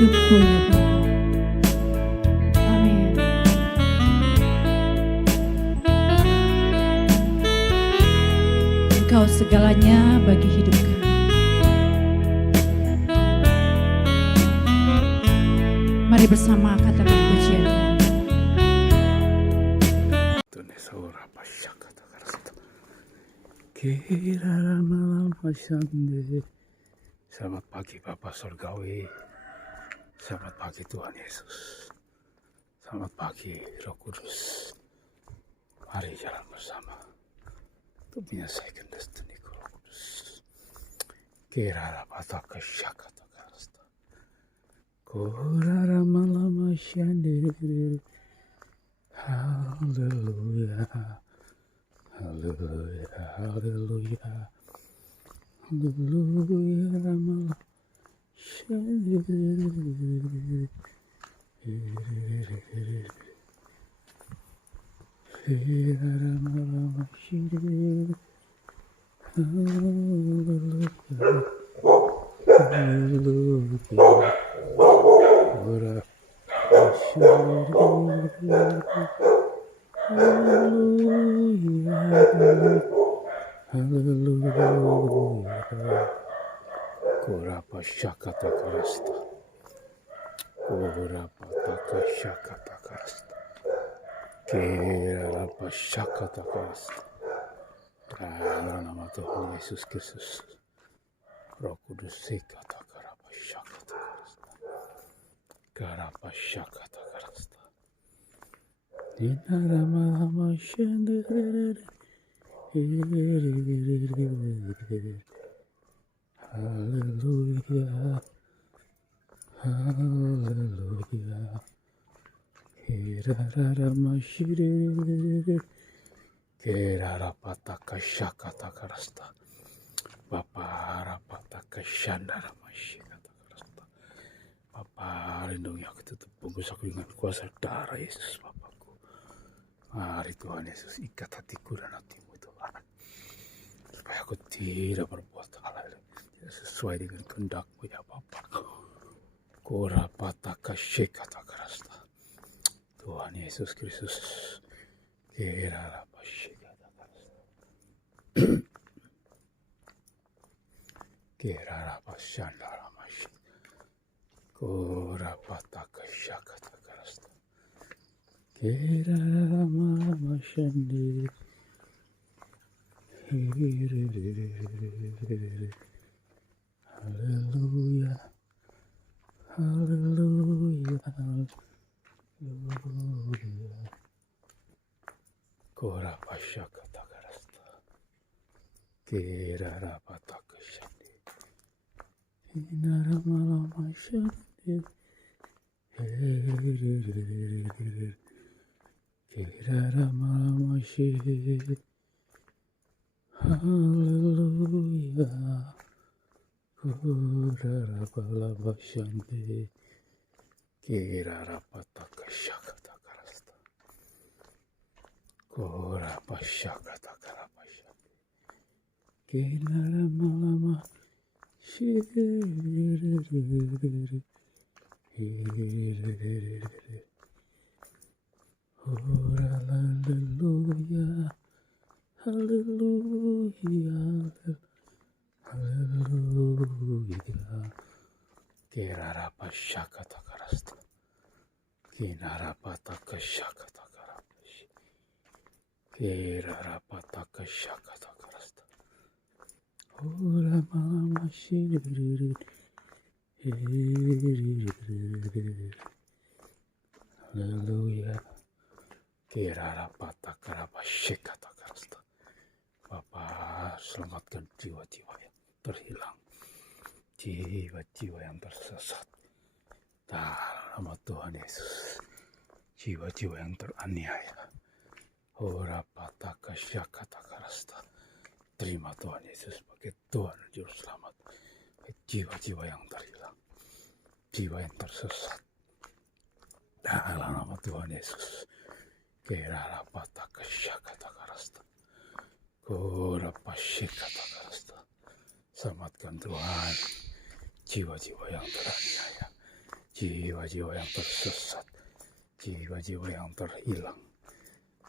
hidupku ya Bapa. Amin. Engkau segalanya bagi hidup kami. Mari bersama katakan pujian. Selamat pagi Bapak Surgawi. Selamat pagi Tuhan Yesus. Selamat pagi Roh Kudus. Mari jalan bersama untuk menyelesaikan destiniku Roh Kudus. Kirara pataka syakata karasta. Kurara malama syandiri. Haleluya. Haleluya. Haleluya. Haleluya malama syandiri. Kirara malama syandiri. Haleluya. Haleluya. Ora haleluya. Korapa syakata karasta. Korapa taka syakata karasta. Kirapa syakata karasta. Dalam nama Tuhan Yesus Kristus. Roh Kudus sekata karapa syakata karasta. Karapa syakata karasta. Dinarama shendere. Haleluya. Haleluya. Kirarama shirere. Kirara pataka syakata karasta. Bapa rapataka shandara masyikata karasta. Bapa lindungi aku, tutup bungkus aku dengan kuasa darah Yesus Bapakku. Mari Tuhan Yesus ikat hatiku dan hatimu Tuhan. Supaya aku tidak berbuat hal yang tidak sesuai dengan kehendak-Mu ya Bapa. Korapataka syekata karasta. Tuhan Yesus Kristus. Kirarapa syekata karasta. Kirarapa syandara masyik. Korapataka syakata karasta. Kirarama masyandi. Haleluya. Haleluya. Haleluya. Korapa syakata karasta. Kirarapataka syandi. Inarama masyandi. Kirarama masyandi. Haleluya. Kurarapalama syandi. Kirarapataka syakata karasta. Korapa syakata karapa syandi. Kinaramama syiri. Haleluya. Haleluya. Haleluya. Kirarapa syakata karasta. Kinarapataka syakata karapa. Kirarapataka syakata karasta. Ora mama shiri. Haleluya. Kirarapataka karapa syakata karasta. Bapa, selamatkan jiwa-jiwa yang terhilang, jiwa-jiwa yang tersesat. Dalam nama Tuhan Yesus, jiwa-jiwa yang teraniaya. Ora pataka syakata karasta. Terima Tuhan Yesus sebagai Tuhan dan Juru Selamat. Jiwa-jiwa yang terhilang, jiwa yang tersesat. Dalam nama Tuhan Yesus, kira pataka syakata karasta. Ora pasyakata karasta. Selamatkan Tuhan jiwa-jiwa yang teraniaya, jiwa-jiwa yang tersesat, jiwa-jiwa yang terhilang,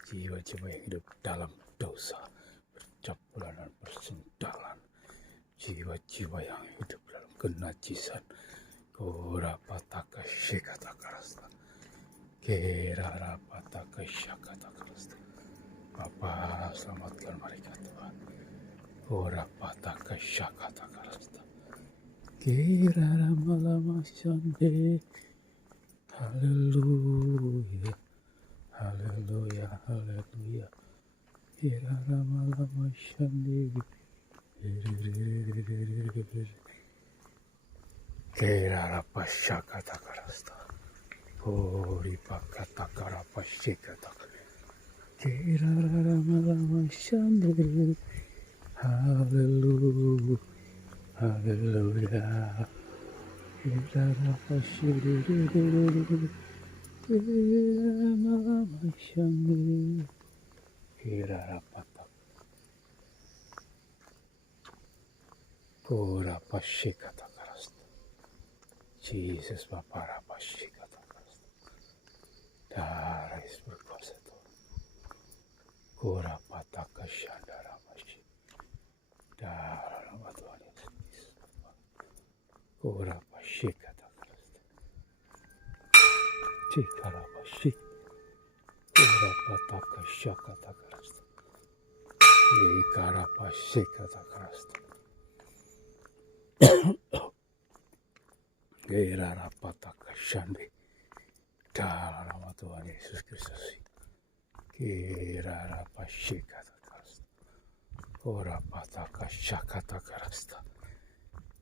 jiwa-jiwa yang hidup dalam dosa, percabulan dan persendalan, jiwa-jiwa yang hidup dalam kenajisan. Kurapataka shikata karasta, kerarapataka syakata karasta. Bapa, selamatkan mereka Tuhan. Kurapataka syakata karasta, keraramalama sande. Haleluya, haleluya, haleluya. Keraramalama sande. Kerarapashakata karasta. Puripakata karapashikata. Keraramalama sande. Haleluya, haleluya. Kerarapashiriri. Keraramalama sande. Kerarapata. Kurapashikata karasta. Jesus Baparapashikata karasta. Darah Yesus berkuasa Tuhan. Kurapataka shandaramashi. Darah nama Tuhan Yesus. Kurapashikata karasta. Chikarapashik. Kurapataka shakata karasta. Ikarapashikata karasta. Kerarapataka shandi. Dalam nama Tuhan Yesus Kristus. Kerarapashikata karasta. Kurapataka shakata karasta.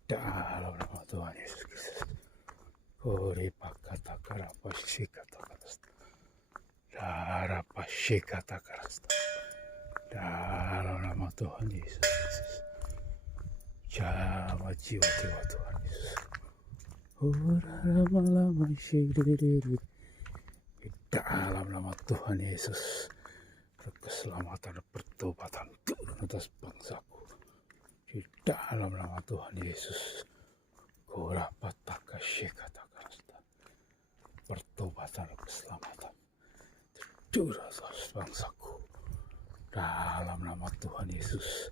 Dalam nama Tuhan Yesus Kristus. Kuripakata karapashikata karasta. Darapashikata karasta. Dalam nama Tuhan Yesus Kristus. Jama jiwa-jiwa Tuhan Yesus. Lama syiriri. Di dalam nama Tuhan Yesus, keselamatan dan pertobatan turun atas bangsaku. Di dalam nama Tuhan Yesus, kurapataka syikata karasta. Pertobatan dan keselamatan turun atas bangsaku. Dalam nama Tuhan Yesus,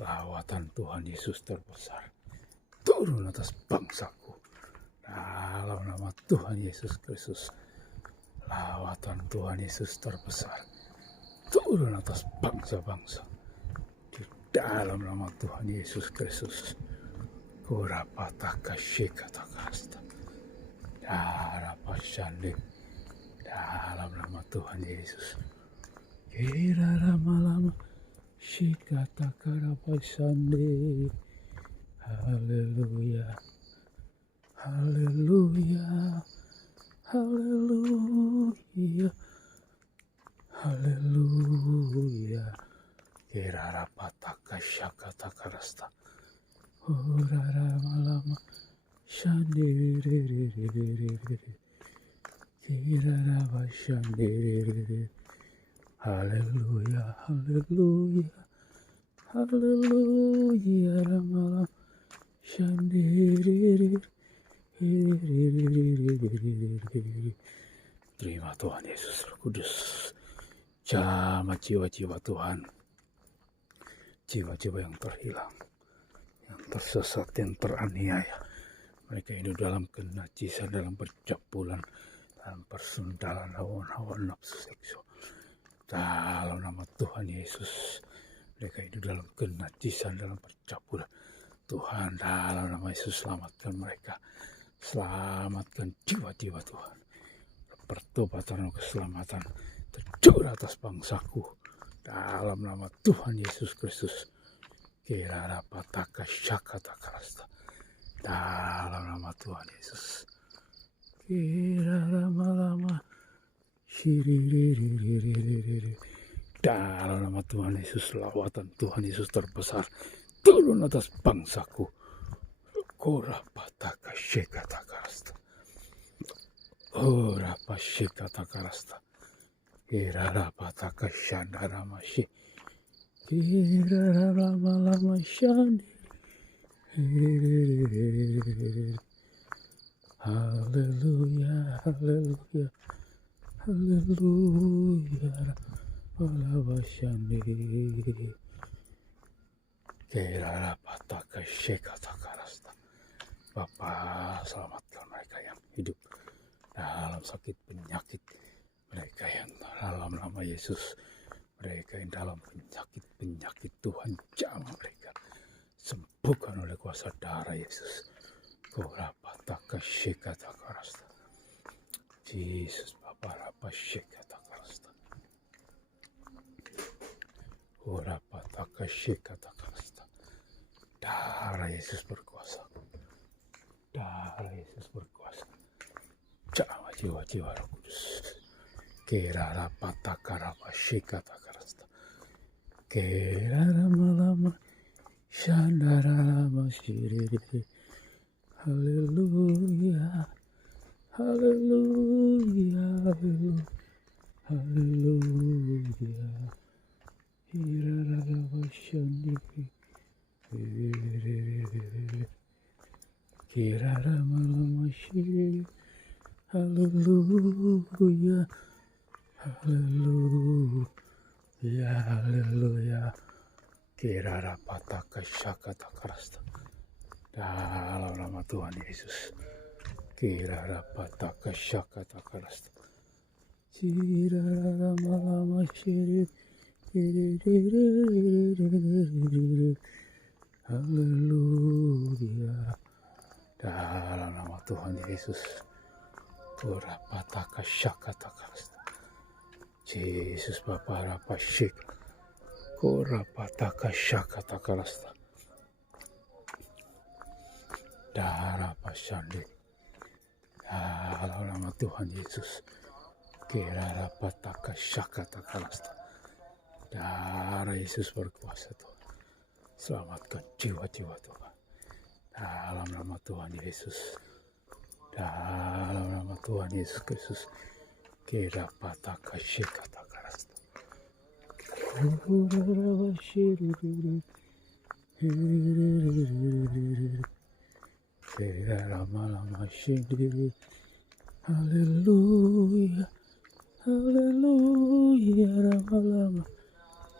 lawatan Tuhan Yesus terbesar turun atas bangsaku. Dalam nama Tuhan Yesus Kristus, lawatan Tuhan Yesus terbesar turun atas bangsa-bangsa. Di dalam nama Tuhan Yesus Kristus, kurapataka shikata karasta. Darapashande. Dalam nama Tuhan Yesus, kiraramalama shikata karapashande. Haleluya, haleluya, haleluya, haleluya. Kerarapataka syakata karasta. Uraramalama shandiriri. Kerarapashandiriri. Haleluya, haleluya, haleluya. Ramalam shandiriri. Terima Tuhan Yesus Kudus. Jamah jiwa-jiwa Tuhan, jiwa-jiwa yang terhilang, yang tersesat, yang teraniaya. Mereka hidup dalam kenajisan, dalam percabulan, dalam persundalan hawa nafsu seksual. Dalam nama Tuhan Yesus, mereka hidup dalam kenajisan, dalam percabulan. Tuhan, dalam nama Yesus, selamatkan mereka. Selamatkan jiwa-jiwa Tuhan. Pertobatan dan keselamatan tercurah atas bangsaku. Dalam nama Tuhan Yesus Kristus. Kirarapataka syakata karasta. Dalam nama Tuhan Yesus. Kiraramalama shiririririririr. Dalam nama Tuhan Yesus, lawatan Tuhan Yesus terbesar turun atas bangsaku. Kurapataka syikata karasta. Kurapashikata karasta. Kirarapataka shandaramashi. Kiraramalama shandi. Haleluya, haleluya, haleluya. Alabashande. Kerara pataka shekata karasta. Bapa, selamatkan mereka yang hidup dalam sakit penyakit, mereka yang dalam nama Yesus, mereka yang dalam penyakit Tuhan jamah mereka sembuhkan oleh kuasa darah Yesus. Korapataka shekata karasta. Yesus Bapa rapa shekata karasta. Korapataka shekata karasta. Darah Yesus berkuasa. Darah Yesus berkuasa. Jamah jiwa-jiwa Roh Kudus. Kerara pataka rapa shekata karasta. Kerara malama shandara lama shiriri. Haleluya, haleluya, haleluya. Hirarabashandi, kiraramalamashi. Haleluya, haleluya, haleluya. Kirarapataka shakata karasta. Dalam nama Tuhan Yesus. Kirarapataka shakata karasta. Ciraramalamashi. Haleluya. Dalam nama Tuhan Yesus. Kurapataka shakata karasta. Yesus Bapa rapa shik. Kurapataka shakata karasta. Darah pasande. Dalam nama Tuhan Yesus. Kirarapataka shakata karasta. Darah Yesus berkuasa Tuhan. Selamatkan jiwa-jiwa Tuhan. Dalam nama Tuhan Yesus. Dalam nama Tuhan Yesus Kristus. Kirapataka shikata karasta. Haleluya. Haleluya. Ramalama.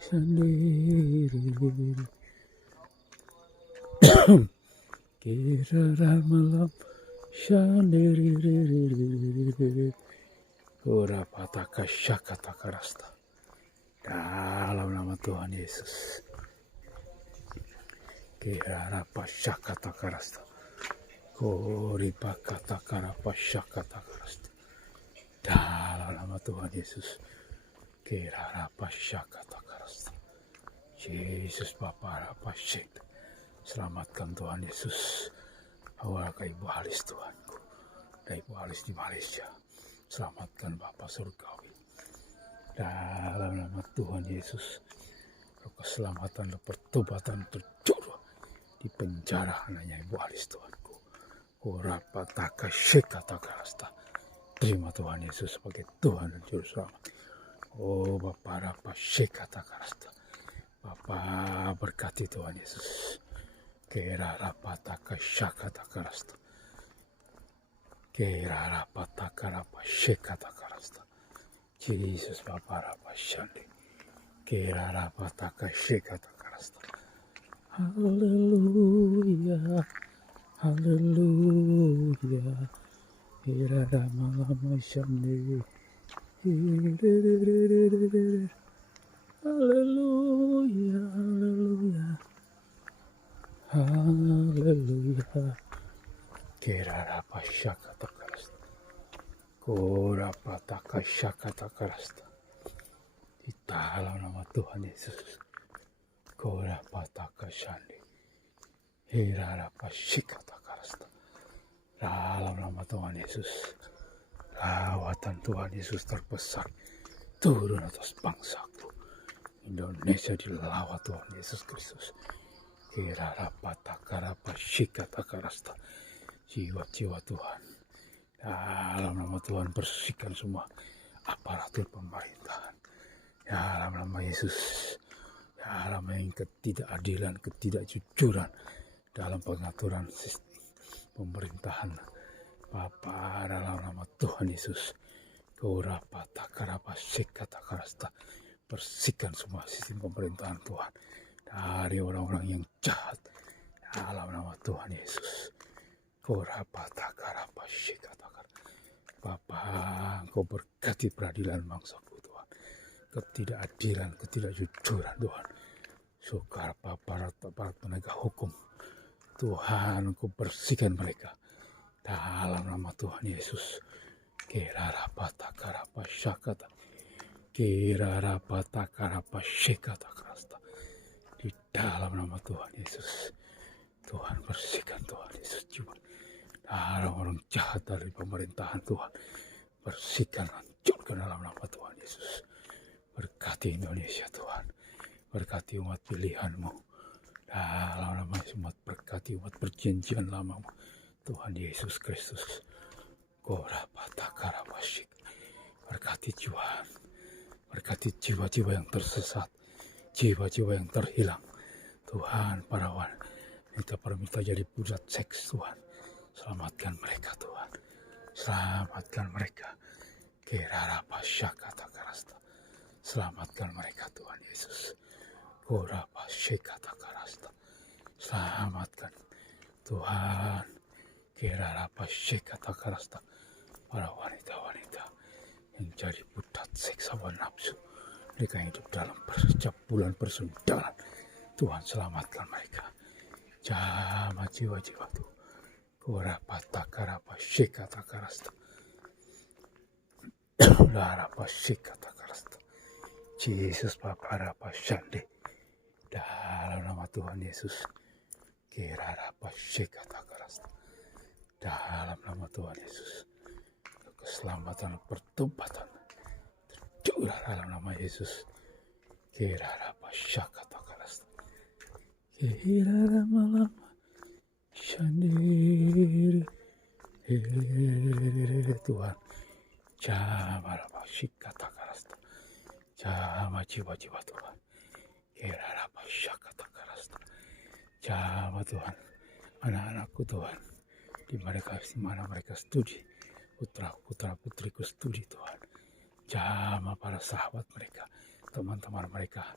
Sandiri. Kira malam sandiri. Ora pataka shakata karasta. Dalam nama Tuhan Yesus. Kira rapa shakata karasta. Kori pakata karapa shakata karasta. Dalam nama Tuhan Yesus. Kira rapa shakata karasta. Yesus Bapa rapa shik. Selamatkan Tuhan Yesus. Awal ke Ibu Halis Tuhanku. Dan Ibu Halis di Malaysia. Selamatkan Bapa Surgawi. Dalam nama Tuhan Yesus. Roh keselamatan dan pertobatan tercurah di penjara anaknya Ibu Halis Tuhanku. Kurapataka shikata karasta. Terima Tuhan Yesus sebagai Tuhan dan Juru Selamat. Oh Bapa rapa shikata karasta. Bapa berkati Tuhan Yesus. Kera rapataka shakata karasta. Kera rapataka rapa shikata karasta. Yesus Bapa rapa shandi. Kera rapataka shikata karasta. Haleluya. Haleluya. Kera ramalama shandi. Haleluya. Haleluya. Haleluya. Kera rapa shakata karasta. Kora pataka shakata karasta. Di dalam nama Tuhan Yesus. Kora pataka shandi. Hira rapa shikata karasta. Dalam nama Tuhan Yesus. Lawatan Tuhan Yesus terbesar turun atas bangsaku. Indonesia dilawat Tuhan Yesus Kristus. Kira rapataka rapa shikata karasta. Jiwa-jiwa Tuhan. Dalam nama Tuhan bersihkan semua aparatur pemerintahan. Dalam nama Yesus. Dalam nama ketidakadilan, ketidakjujuran dalam pengaturan sistem pemerintahan. Bapa, dalam nama Tuhan Yesus, bersihkan semua sistem pemerintahan Tuhan dari orang-orang yang jahat dalam nama Tuhan Yesus. Bapa, Engkau berkati peradilan bangsaku Tuhan, ketidakadilan, ketidakjujuran Tuhan, sukar aparat penegak hukum Tuhan, Engkau bersihkan mereka dalam nama Tuhan Yesus. Di dalam nama Tuhan Yesus, Tuhan bersihkan Tuhan Yesus jiwa dalam orang jahat dari pemerintahan Tuhan, bersihkan, hancurkan dalam nama Tuhan Yesus. Berkati Indonesia Tuhan, berkati umat pilihan-Mu dalam nama umat, berkati umat perjanjian lama-Mu Tuhan Yesus Kristus. Berkati Tuhan, berkati jiwa-jiwa yang tersesat, jiwa-jiwa yang terhilang Tuhan, para wanita jadi budak seks Tuhan, selamatkan mereka Tuhan, selamatkan mereka. Selamatkan mereka Tuhan Yesus. Selamatkan Tuhan. Para wanita-wanita yang jadi budak seks hawa nafsu, mereka hidup dalam percabulan persundaran. Tuhan selamatkan mereka. Jama jiwa-jiwa tu. Yesus Bapak Shande. Dalam nama Tuhan Yesus. Dalam nama Tuhan Yesus. Keselamatan, pertobatan tercurah dalam nama Yesus. Lama-lama sendiri Tuhan, jama jama jiwa-jiwa Tuhan, jama Tuhan, anak-anakku Tuhan, di mana mereka studi, putra putriku studi Tuhan, jama para sahabat mereka, teman-teman mereka,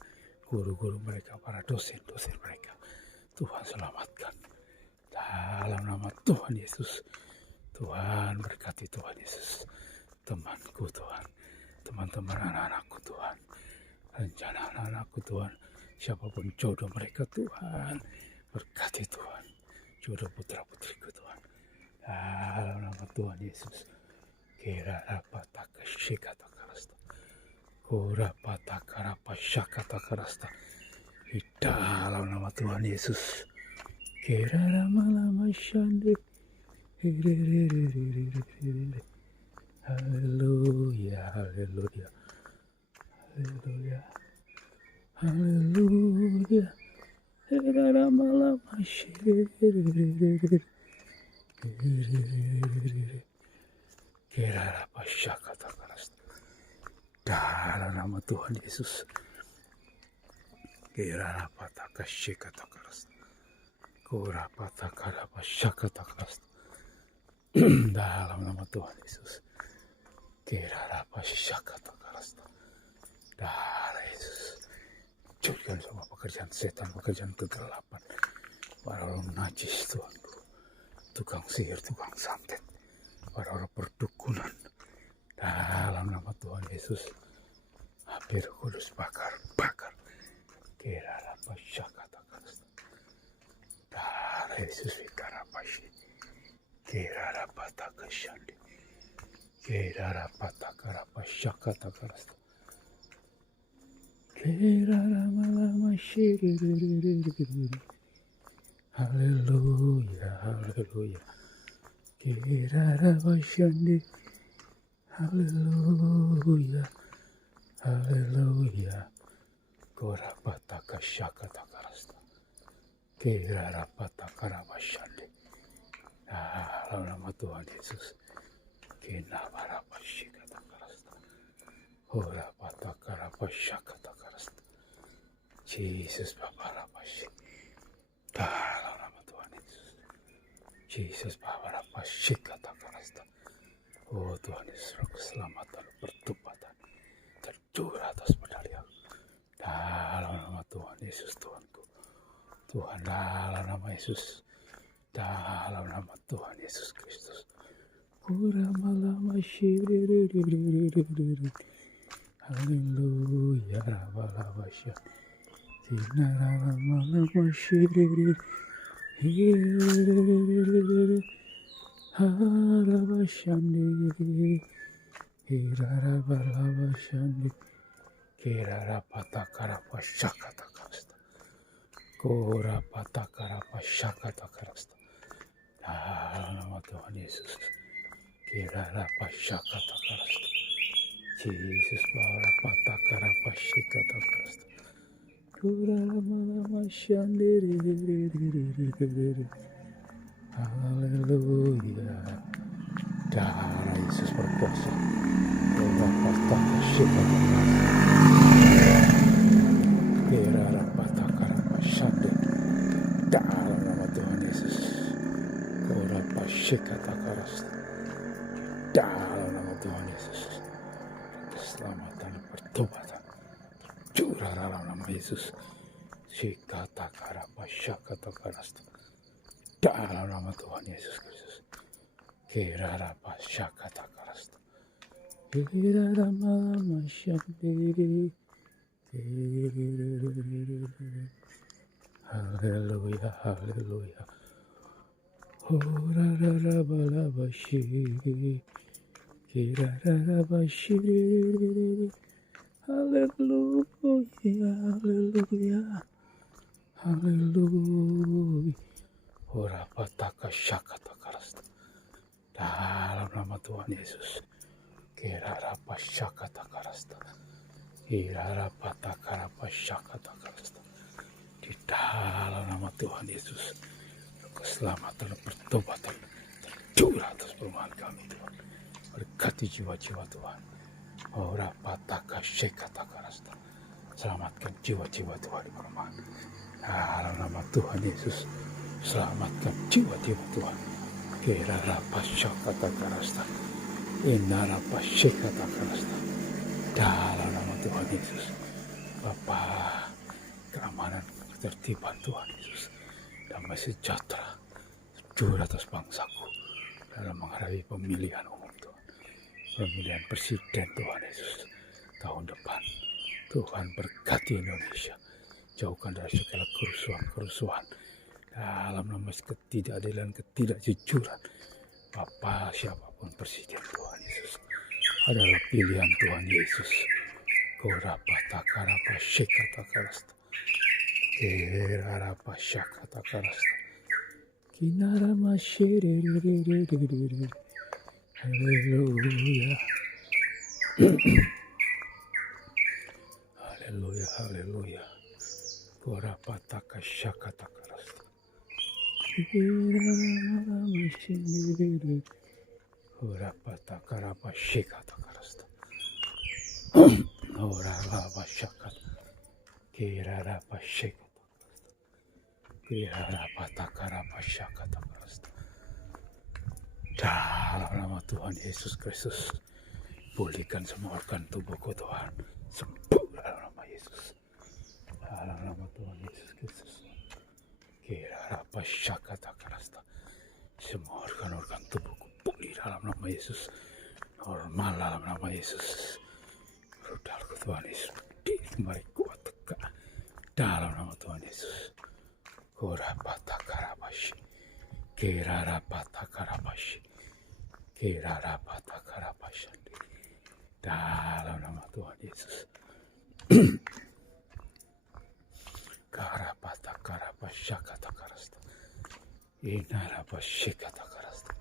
guru-guru mereka, para dosen-dosen mereka, Tuhan selamatkan dalam nama Tuhan Yesus. Tuhan berkati Tuhan Yesus, temanku Tuhan, teman-teman anak-anakku Tuhan, rencana anak-anakku Tuhan, siapapun jodoh mereka Tuhan, berkati Tuhan, jodoh putra putriku Tuhan, dalam nama Tuhan Yesus. Di dalam nama Tuhan Yesus. Lama-lama shande. Haleluya, haleluya, haleluya, haleluya. Lama-lama shande. Dalam nama Tuhan Yesus. Dalam nama Tuhan Yesus. Dalam Yesus. Hancurkan semua pekerjaan setan, pekerjaan kegelapan, para orang najis Tuhanku, tukang sihir, tukang santet, para orang perdukunan. Dalam nama Tuhan Yesus. Api Roh Kudus bakar. Darah Yesus ikarapashi. Kirarapatakashandi. Kirarapatakarapashakatakarasta. Kiraramalamashi. Haleluya, haleluya. Kirarapashandi. Haleluya, haleluya. Korapatakashakatakarasta. Kirarapatakarapashandi. Dalam nama Tuhan Yesus. Kinabarapashikatakarasta. Korapatakarapasyakatakarasta. Jesus Babarapashi. Dalam nama Tuhan Yesus. Jesus Babarapasyikatakarasta. karasta. Oh Tuhan Yesus, keselamatan, pertobatan tercurah atas medali aku. Dalam nama Tuhan Yesus Tuhanku. Tuhan, dalam nama Yesus. Dalam nama Tuhan Yesus Kristus. Kurama-lama shiririririririri. Haleluya, rabalabasya. Tinarama-lama shiriririri. Hiririririri. Harabashandi. Hirarabalabashandi. Kirarapatakarapashakatakarasta. Korapatakarapashakatakarasta. Dalam nama Tuhan Yesus. Kirarapashakatakarasta. Jesus barapatakarapashikatakarasta. Kuralamasyandiriririririri. Haleluya. Darah Yesus berkuasa. Korapatakarapashikatakarasta. Kirarapatakarapashandi. Dalam nama Tuhan Yesus. Korapashikatakarasta. Dalam nama Tuhan Yesus. Keselamatan, pertobatan curah dalam nama Yesus. Shikatakarapashakatakarasta. Dalam nama Tuhan Yesus Kristus. Kirarapashakatakarasta. Kiraramasyandiri. Haleluya, haleluya. Horarabalabashi. Kirarabashi. Haleluya, haleluya. Haleluya. Horapatakasyakatakarasta. Dalam nama Tuhan Yesus. Kirarapashakatakarasta. Kirarapatakarapashakatakarasta. Di dalam nama Tuhan Yesus. Keselamatan dan pertobatan tercurah atas perumahan kami Tuhan. Berkati jiwa-jiwa Tuhan. Orapatakasyakatakarasta. Selamatkan jiwa-jiwa Tuhan di perumahan. Dalam nama Tuhan Yesus. Selamatkan jiwa-jiwa Tuhan. Kirarapashakatakarasta. Inarapashakatakarasta. Dalam nama Tuhan Yesus. Bapa, keamanan, ketertiban Tuhan Yesus. Damai sejahtera tercurah atas bangsaku dalam menghadapi pemilihan umum Tuhan. Pemilihan presiden Tuhan Yesus tahun depan. Tuhan berkati Indonesia. Jauhkan dari segala kerusuhan-kerusuhan. Dalam nama ketidakadilan, ketidakjujuran. Bapa, siapapun presiden Tuhan Yesus adalah pilihan Tuhan Yesus. Korapatakarapashikatakarasta. Kirarapashakatakarasta. Kinaramashiriririririri. Haleluya. Haleluya, haleluya. Korapatakasyakatakarasta. Kiraramashiririri. Korapatakarapashikatakarasta. Oralabashakat. Kirarapashikatakarasta. Kirarapatakarapashakatakarasta. Dalam nama Tuhan Yesus Kristus. Pulihkan semua organ tubuhku Tuhan. Sembuh dalam nama Yesus. Dalam nama Tuhan Yesus Kristus. Kirarapashakatakarasta. Semua organ-organ tubuhku pulih dalam nama Yesus. Normal dalam nama Yesus. Rudalku Tuhan Yesus. Mari kuat tegak dalam nama Tuhan Yesus. Korapatakarapashik. Kirarapatakarapashik. Kirarapatakarapashandi. Dalam nama Tuhan Yesus. Karapatakarapashakatakarasta. Inarapashikatakarasta.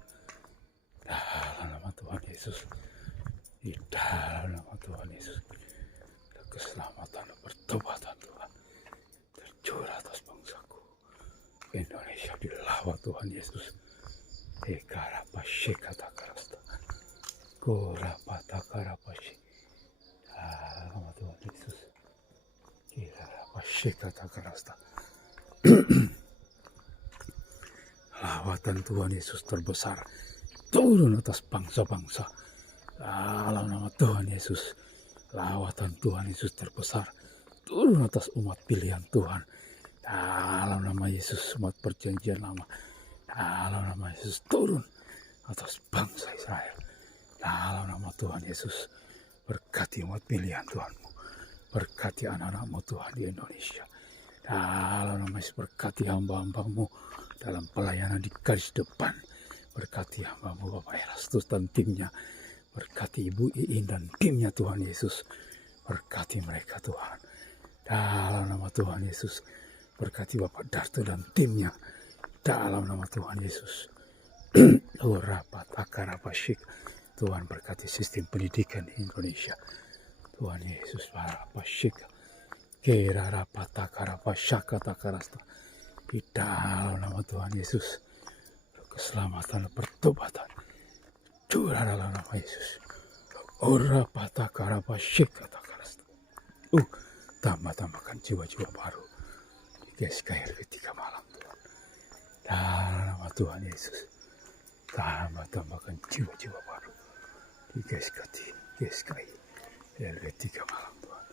Dalam nama Tuhan Yesus. Di dalam nama Tuhan Yesus. Keselamatan dan pertobatan Tuhan tercurah atas bangsaku. Indonesia dilawat Tuhan Yesus. Ekarapashikatakarasta. Korapatakarapashik. Dalam nama Tuhan Yesus. Kirarapashikatakarasta. Lawatan Tuhan Yesus terbesar turun atas bangsa-bangsa. Dalam nama Tuhan Yesus, lawatan Tuhan Yesus terbesar turun atas umat pilihan Tuhan. Dalam nama Yesus, umat perjanjian lama. Dalam nama Yesus turun atas bangsa Israel. Dalam nama Tuhan Yesus, berkati umat pilihan Tuhan-Mu. Berkati anak-anak-Mu Tuhan di Indonesia. Dalam nama Yesus, berkati hamba-hamba-Mu dalam pelayanan di garis depan. Berkati hamba-Mu Bapak Erastus dan timnya. Berkati Ibu Iin dan timnya Tuhan Yesus. Berkati mereka Tuhan. Dalam nama Tuhan Yesus. Berkati Bapak Darto dan timnya. Dalam nama Tuhan Yesus. Tuhan berkati sistem pendidikan di Indonesia. Tuhan Yesus Barapashika. Kira rapatakarapashakatakarasta. Di dalam nama Tuhan Yesus. Keselamatan dan pertobatan. Curah dalam nama Yesus. Orapatakarapashikatakarasta. Tambah-tambahkan jiwa-jiwa baru. Di GSKI ketika malam Tuhan. Dalam nama Tuhan Yesus. Tambah-tambahkan jiwa-jiwa baru. Di GSKI LW3 malam Tuhan.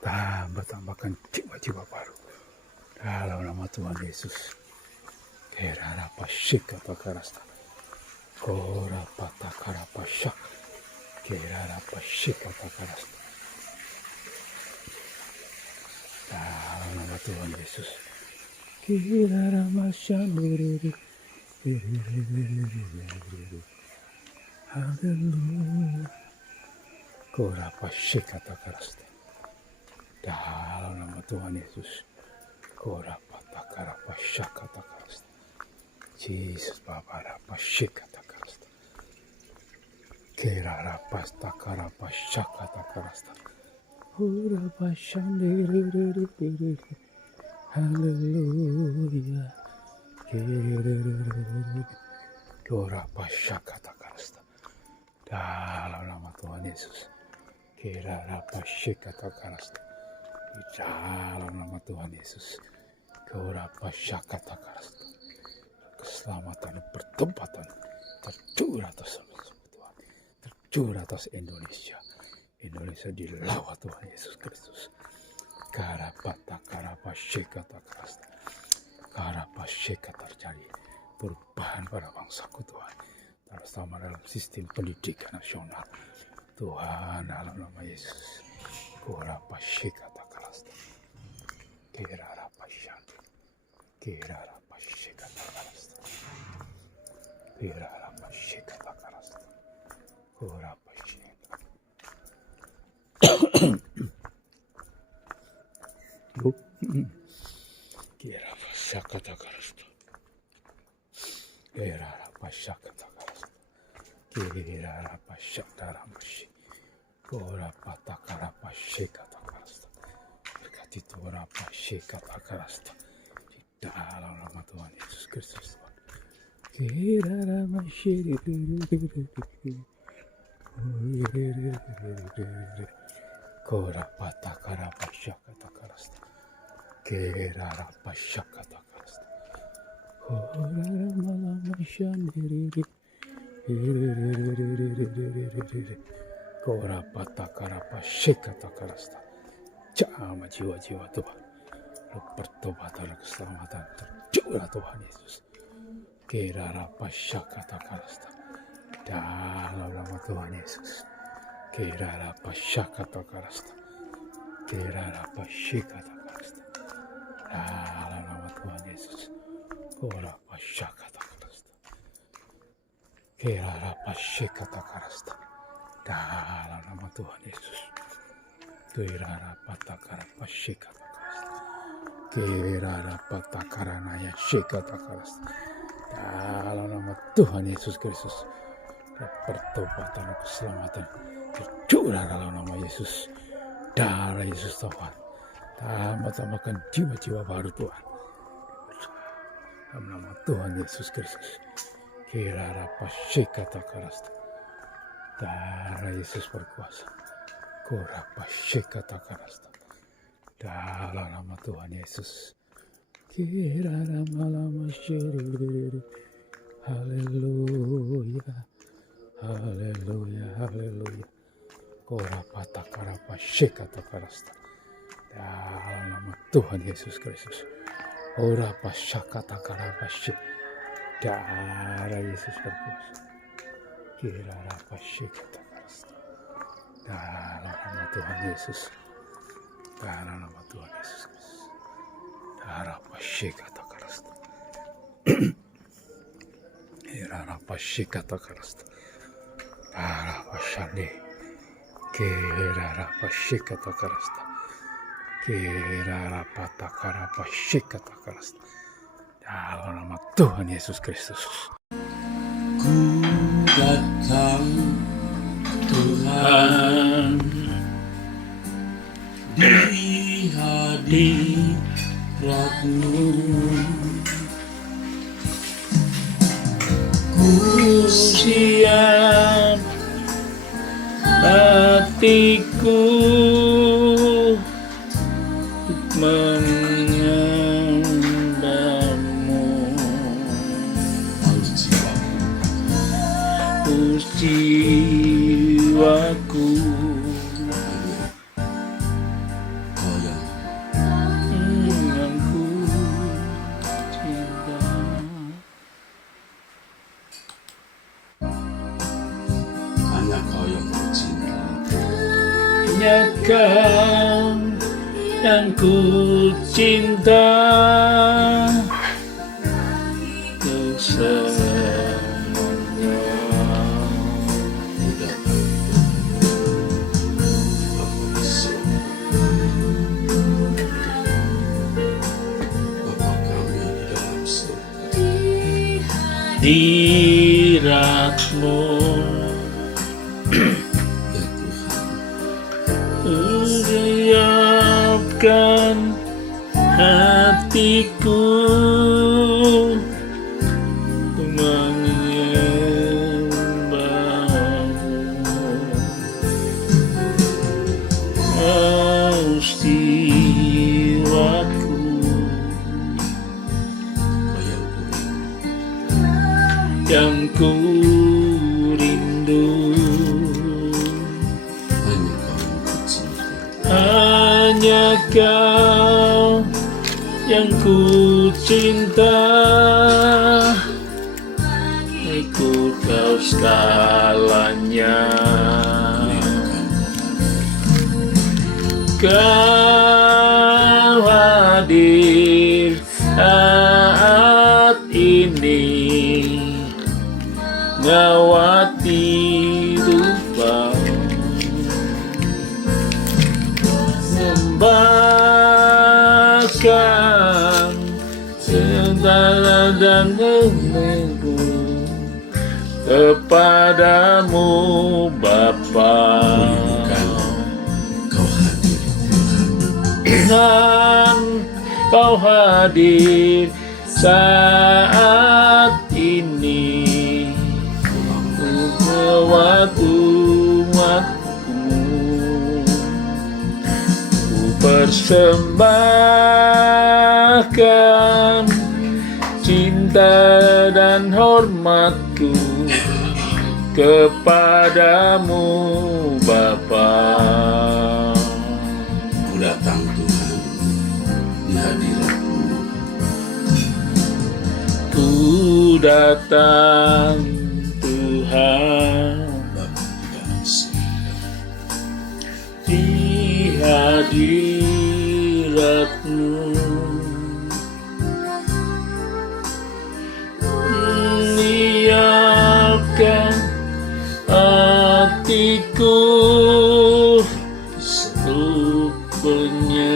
Tambah-tambahkan jiwa-jiwa baru. Dalam nama Tuhan Yesus. Kerarapashikatakarasta. Korapatakarapashak. Kerarapashikatakarasta. Dalam nama Tuhan Yesus. Kiraramashandiri. Haleluya. Korapashikatakarasta. Dalam nama Tuhan Yesus. Korapatakarapashakatakarasta. Jesus Babarapashikatakarasta. Kerarapatakarapashakatakarasta. Korapashandiri. Haleluya. Korapashakatakarasta. Dalam nama Tuhan Yesus. Kerarapashikatakarasta. Di dalam nama Tuhan Yesus. Korapashakatakarasta. Keselamatan dan pertobatan tercurah atas Tuhan. Tercurah atas Indonesia. Indonesia dilawat Tuhan Yesus Kristus. Karapashikatakarasta. Karapashika terjadi perubahan pada bangsaku Tuhan. Terutama dalam sistem pendidikan nasional. Tuhan dalam nama Yesus. Korapashikatakarasta. Kerarapashandi. Kerarapashikatakarasta. Kerarapashikatakarasta. Korapashika. Kerarapashakatakarasta. Kerarapashakatakarasta. Kerarapashakatakarasta. Korapatakarapashikatakarasta. Berkati Torapashikatakarasta. Di dalam nama Tuhan Yesus Kristus. Korapatakarapashakatakarasta. Kerarapashakatakarasta. Koraramalashandiri. Korapatakarapashikatakarasta. Jamah jiwa-jiwa Tuhan. Pertobatan dan keselamatan tercurah Tuhan Yesus. Kerarapashakatakarasta. Dalam nama Tuhan Yesus. Kerarapashakatakarasta. Kerarapashikatakarasta. Dalam nama Tuhan Yesus. Korapashakatakarasta. Kerarapashikatakarasta. Dalam nama Tuhan Yesus. Kerarapatakarapashikatakarasta. Kerarapatakaranaya shikatakarasta. Dalam nama Tuhan Yesus Kristus. Pertobatan dan keselamatan tercurah dalam nama Yesus. Darah Yesus Tuhan. Tambahkan jiwa-jiwa baru Tuhan. Dalam nama Tuhan Yesus Kristus. Kerarapashikatakarasta. Darah Yesus berkuasa. Korapashikatakarasta. Dalam nama Tuhan Yesus. Keraramalamasyiri. Haleluya, haleluya, haleluya. Kora patakara pasyekata karasta. Dalam nama Tuhan Yesus Kristus. Ora pasyakata karapasy. Darah Yesus berkuasa. Kira pasyekata karasta. Dalam nama Tuhan Yesus. Dalam nama Tuhan Yesus Kristus. Darah pasyekata karasta. Kira pasyekata karasta. Darah pasyane. Kira pasyekata karasta. Kira patakara pasyekata karasta. Dalam nama Tuhan Yesus Kristus. Ku datang Tuhan di hadirat-Mu, ku siap hatiku menyembah-Mu. Jiwaku yang ku cinta, hanya Kau yang ku cinta, hanya Kau yang ku cinta, untuk hadirat-Mu, ya Tuhan, siapkan hatiku menyembah-Mu. Oh, jiwaku yang ku rindu, hanya Kau yang ku cinta, hanya Kau yang ku cinta, ikut Kau segalanya. Kau hadir saat ini, ngawati rupa, membahkan segala dan menunggu kepadamu Bapa. Dan Kau hadir saat ini, waktu-waktu ku persembahkan cinta dan hormatku kepadamu Bapa. Ku datang Tuhan di hadirat-Mu, Ku datang Tuhan di hadirat-Mu, menyiapkan hatiku untuk menyembah-Mu.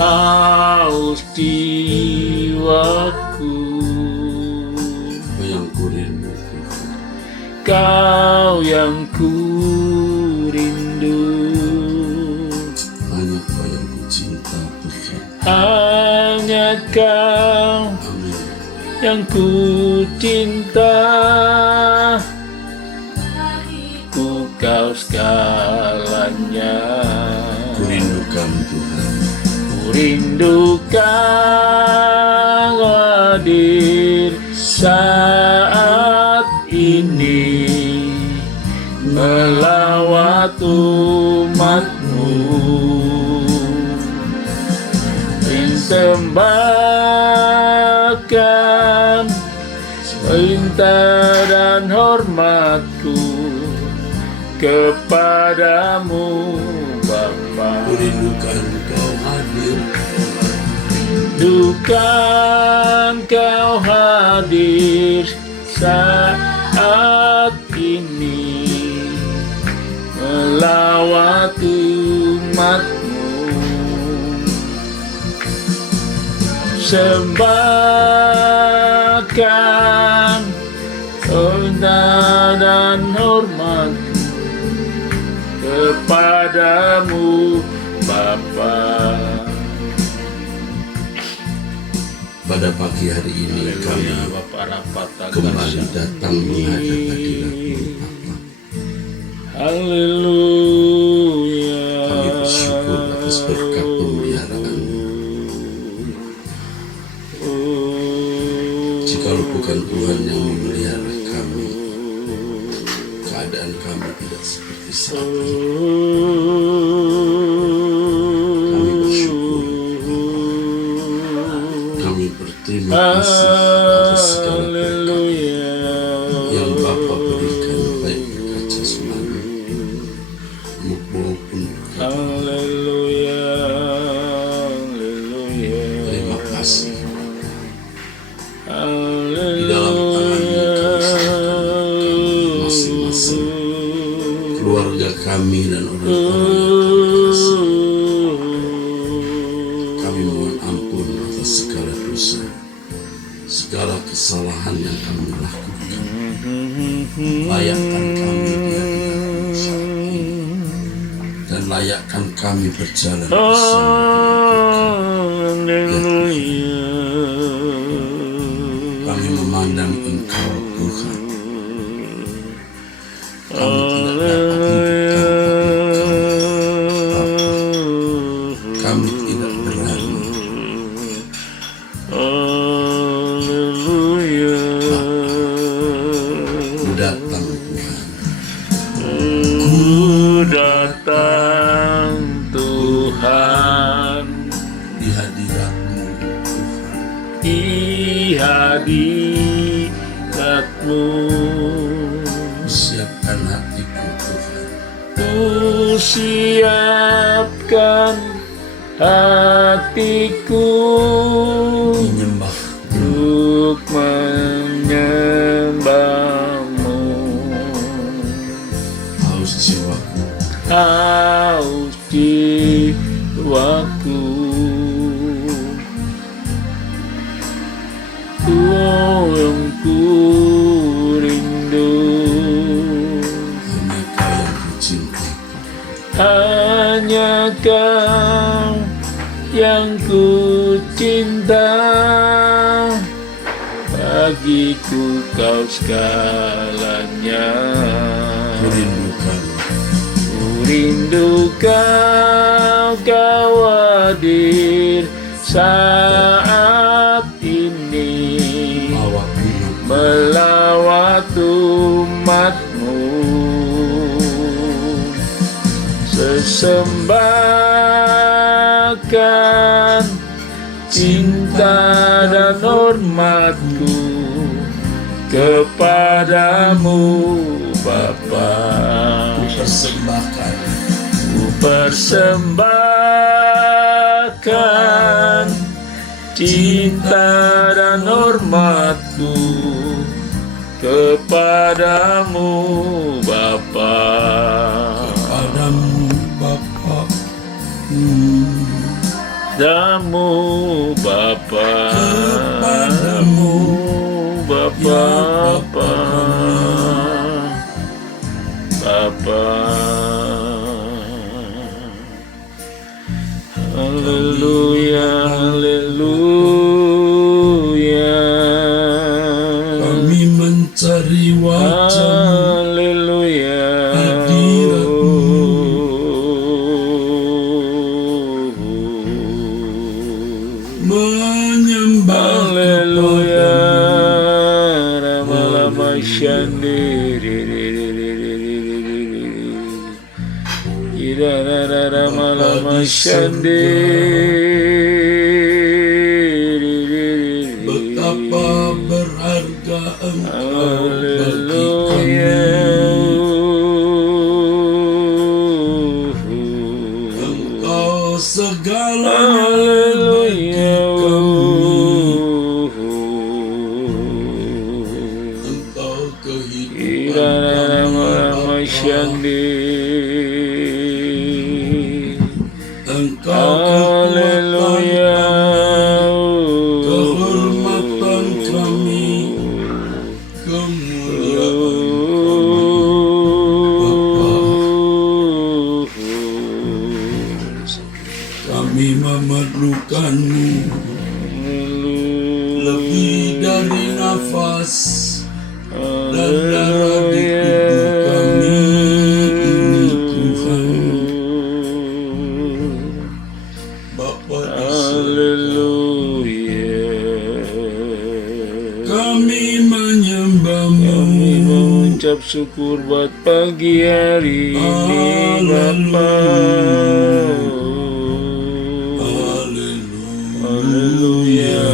Haus jiwaku, Kau yang ku rindu, Kau yang ku rindu, hanya Kau yang ku cinta Tuhan, hanya Kau amin. yang ku cinta, ku Kau segalanya. Ku rindukan Tuhan, Ku rindukan hadir saat ini melawat umat-Mu. Persembahkan perintah dan hormatku kepadamu Bapa. Kurindukan Kau hadir, Rindukan Kau hadir saat ini melawat umat-Mu. Sembahkan hormat dan hormatku kepadamu Bapa. pada pagi hari ini kami kembali datang menghadap hadirat-Mu Bapa. Haleluya. Kami bersyukur atas berkat pemeliharaan-Mu. Jikalau bukan Tuhan yang memelihara kami, keadaan kami tidak seperti saat ini. Kami bersyukur, kami berterima kasih atas segala berkat yang Bapa berikan, baik berkat jasmani maupun berkat rohani. Terima kasih. Di dalam tangan-Mu kami serahkan kami masing-masing, keluarga kami dan orang-orang yang kami kasih. Kami mohon ampun atas segala dosa, segala kesalahan yang kami lakukan. Layakkan kami di hadirat-Mu saat ini, dan layakkan kami berjalan bersama-Mu. Kami memandang Engkau Tuhan. Kami tidak dapat hidup tanpa Engkau, Bapa. Kami tidak berani. Ku datang Tuhan, Ku datang Tuhan di hadirat-Mu Tuhan. di hadirat-Mu. Siapkan hatiku Tuhan, Ku siapkan hatiku menyembah untuk menyembah-Mu. haus jiwaku. Haus jiwaku, oh yang ku rindu, Hanya Kau yang ku cinta. hanya Kau yang ku cinta, bagiku Kau segalanya. Kurindukan Rindu Kau hadir saat ini melawat umat-Mu. Sesembahkan cinta dan hormatku kepadamu Bapa. Ku persembahkan cinta dan hormatku kepadamu Bapa. Padamu Bapa, Damu Bapa, Kepadamu, Bapa, ya Bapa, Bapa. Haleluya, haleluya. kami mencari wajah-Mu, Haleluya. hadirat-Mu. Lama Shande. Betapa berharga Engkau bagi kami. Engkau segalanya bagi kami. Engkau kehidupan kami. Engkau kekuatan, kehormatan kami, kemuliaan Bapa. Kami memerlukan-Mu lebih dari nafas dan darah di tubuh kami ini, Tuhan. Bapa di surga, kami menyembah-Mu. Mengucap syukur buat pagi hari ini, Bapa. Haleluya.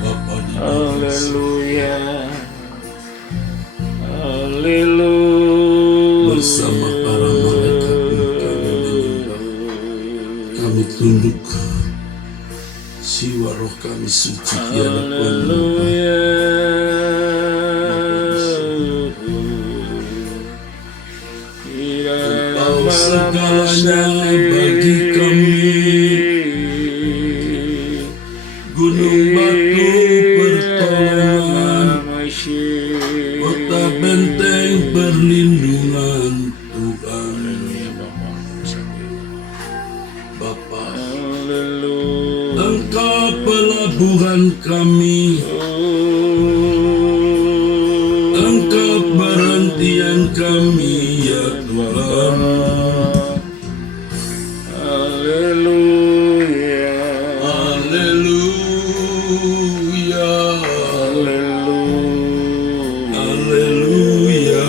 Bapa di Haleluya. Haleluya. bersama para malaikat-Mu kami menyembah. Kami tunduk, jiwa roh kami suci di hadapan-Mu. Engkau segalanya bagi kami. Gunung batu pertolongan, kota benteng perlindungan Tuhan. Bapa, Engkau pelabuhan kami. Engkau perhentian kami, ya Tuhan. Haleluya. Haleluya. Haleluya. Haleluya.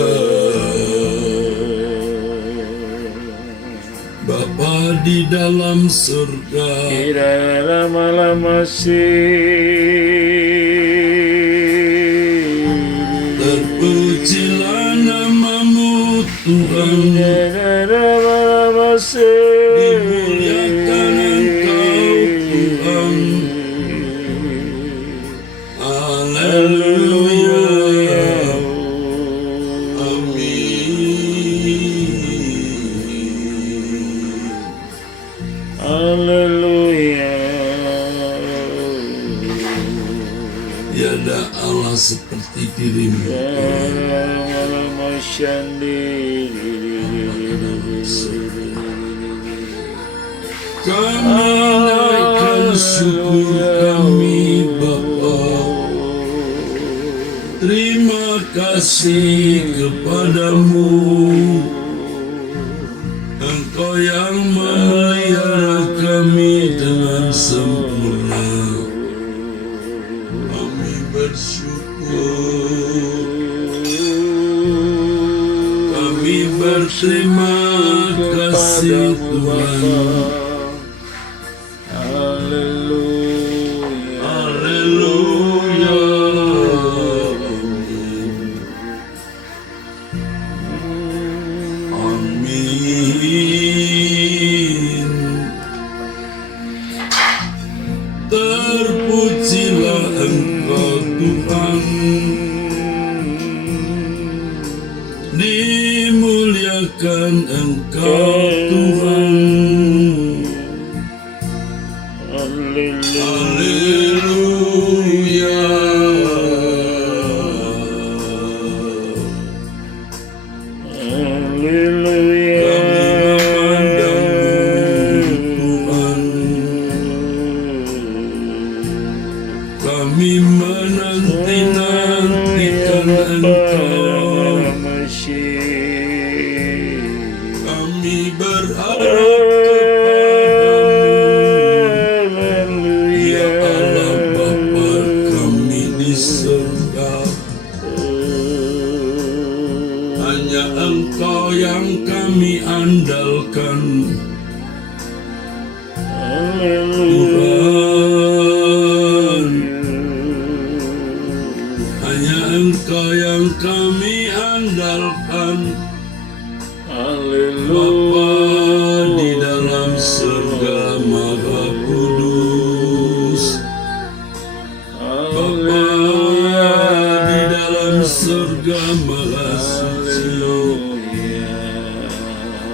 Bapa di dalam surga, Tidak lama-lama terpujilah nama-Mu Tuhan. Dimuliakan Engkau Tuhan. Haleluya. Amin. Haleluya. Tiada Allah seperti diri-Mu. Kami naikkan syukur kami, Bapa. Terima kasih kepadamu. Engkau yang memelihara kami dengan sempurna. Kami bersyukur. Kami berterima kasih, Tuhan. Haleluya. Haleluya. Amin. Terpujilah Engkau Tuhan. Dimuliakan Engkau Tuhan. Haleluya. Haleluya. Kami menanti-nantikan Engkau. Kami berharap kepadamu, ya Allah Bapa kami di surga. Hanya hanya Engkau yang kami andalkan, Tuhan. Hanya Engkau yang kami andalkan, Bapa di dalam surga Maha Kudus, Bapa di dalam surga Maha Suci.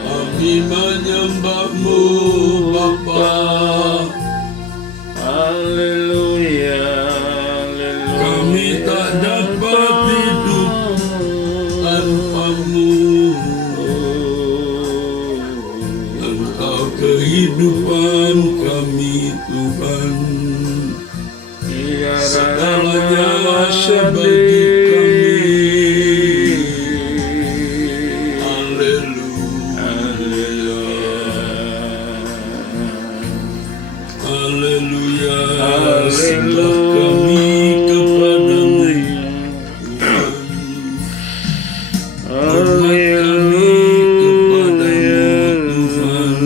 Kami menyembah-Mu, Bapa. Haleluya. Kami tak dapat hidup tanpa-Mu. Engkau kehidupan kami, Tuhan. Segalanya bagi kami. Haleluya. Sembah kami kepadamu, Tuhan. Hormat kami kepadamu, Tuhan.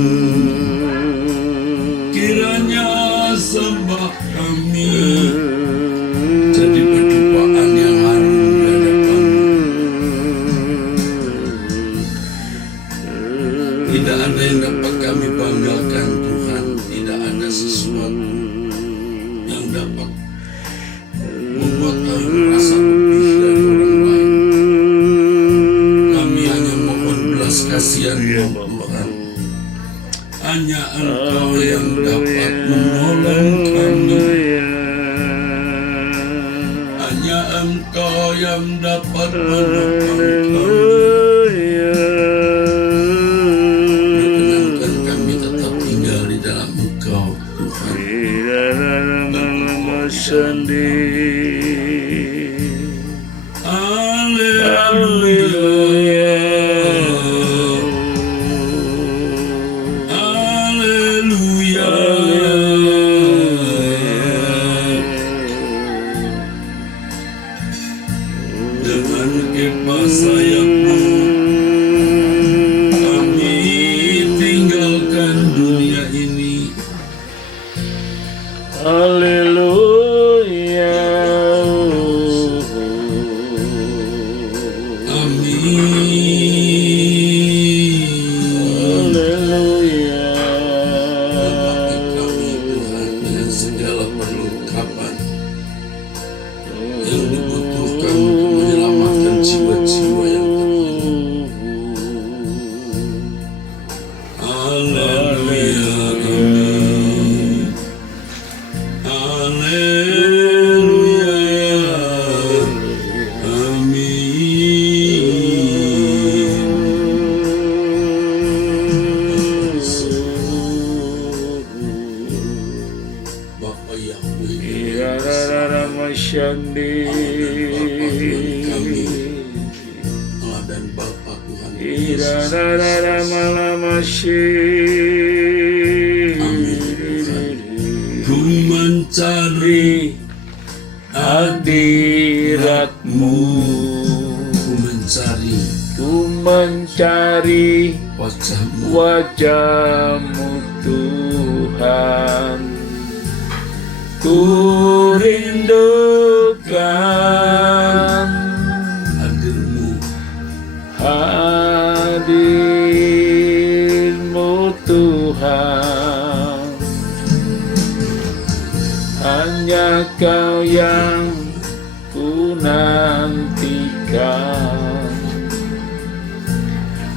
Kiranya sembah kami jadi perjumpaan yang harum di hadapan-Mu. Tidak ada yang dapat kami banggakan, Tuhan. Tidak ada sesuatu yang dapat membuat kami merasa lebih dari orang lain. Kami hanya mohon belas kasihan-Mu, Tuhan. Hanya Engkau yang dapat menolong kami. Hanya Engkau yang dapat menopang kami. Perkenankan kami tetap tinggal di dalam Engkau, Tuhan. Haleluya. Haleluya. Dengan kipas sayap-Mu kami tinggalkan dunia ini. Haleluya. Amin. Haleluya. Berkati kami, Tuhan, dengan segala perlengkapan yang dibutuhkan untuk menyelamatkan jiwa-jiwa yang terhilang. Haleluya. Amin. Haleluya. Bapa Yahweh, Shandi. Allah dan Bapa Tuhan Yesus. Amin, Tuhan. Ku mencari hadirat-Mu, ku mencari ku mencari wajah-Mu, wajah-Mu Tuhan. Ku rindukan hadir-Mu, hadir-Mu Tuhan. Hanya Kau yang ku nantikan,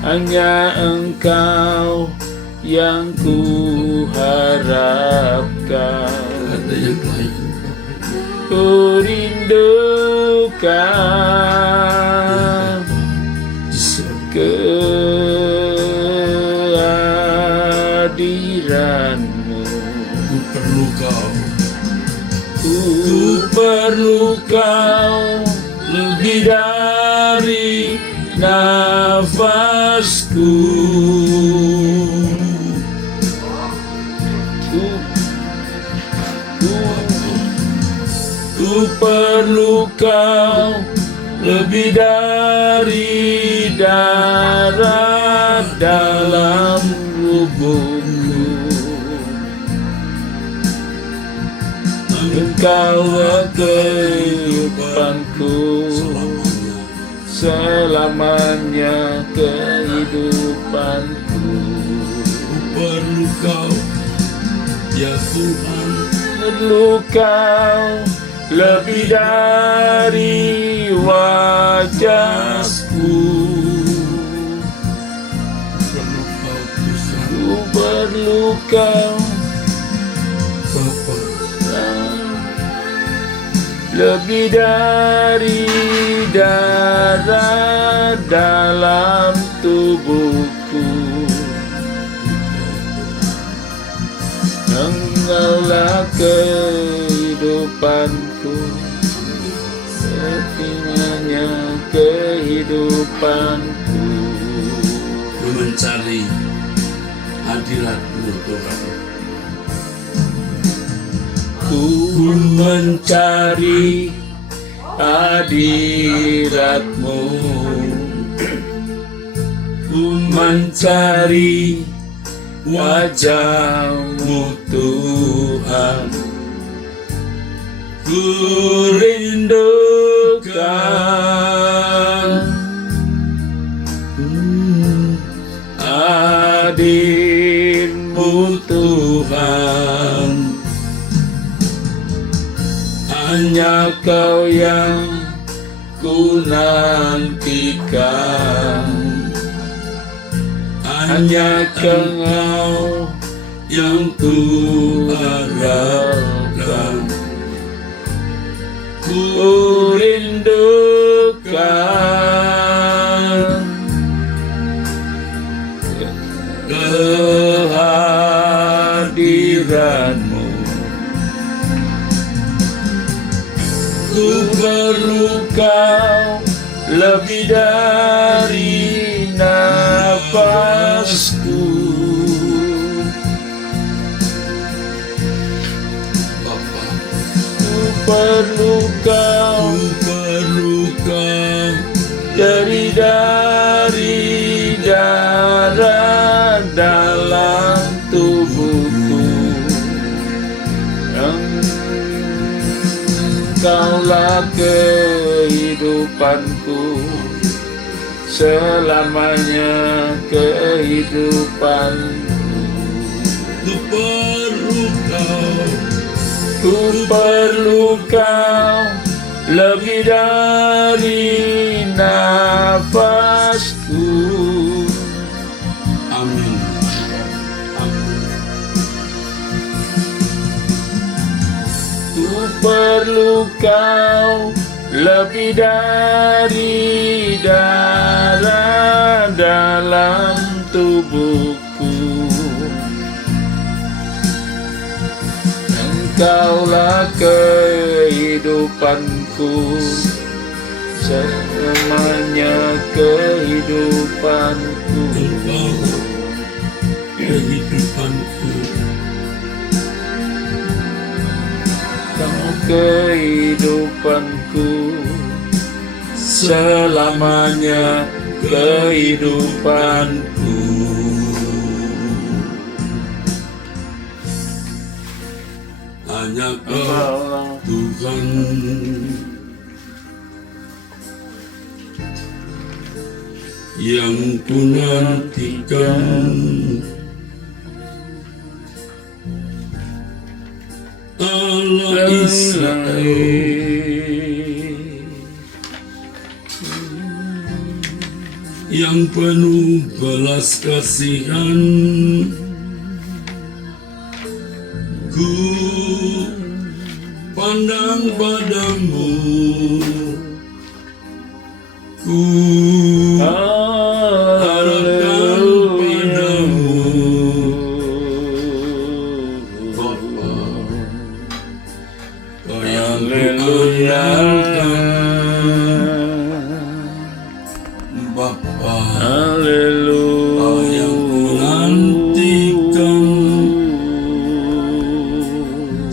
hanya Engkau yang ku harapkan. ada yang lain. Ku rindukan Di surga kehadiran-Mu. ku perlu Kau, Ku perlu Kau lebih dari nafasku. Ku perlu Kau lebih dari darah dalam tubuhku. Engkaulah kehidupanku, selamanya kehidupanku. Perlu kau, ya Tuhan, Perlu kau lebih dari wajahku. perlu kau Tuhan, Ku perlu kau Bapa, lebih dari darah dalam tubuhku. Engkaulah kehidupanku, selamanya kehidupanku. ku mencari hadirat-Mu Tuhan. Ku mencari hadirat-Mu, ku mencari wajah-Mu Tuhan. Ku rindukan hadir-Mu Tuhan. Hanya Kau yang ku nantikan, hanya Kau yang ku harapkan. Ku rindukan kehadiran-Mu. Ku perlu Kau lebih dari nafasku. Bapa, Ku perlu Kau dari darah dalam tubuhku. Engkaulah kehidupanku, selamanya kehidupanku. ku perlu kau, Ku perlu Kau lebih dari nafasku. amin. Amin. Ku perlu Kau lebih dari darah dalam tubuhku. Engkaulah kehidupanku, selamanya kehidupanku. Engkau kehidupanku, Kau kehidupanku, selamanya kehidupanku. hanya Kau Tuhan. Yang ku nantikan, Allah Israel, yang penuh belas kasihan. Ku pandang padamu, ku harapkan padamu, Bapa, Kau yang kuandalkan, Bapa, Kau yang kunantikan.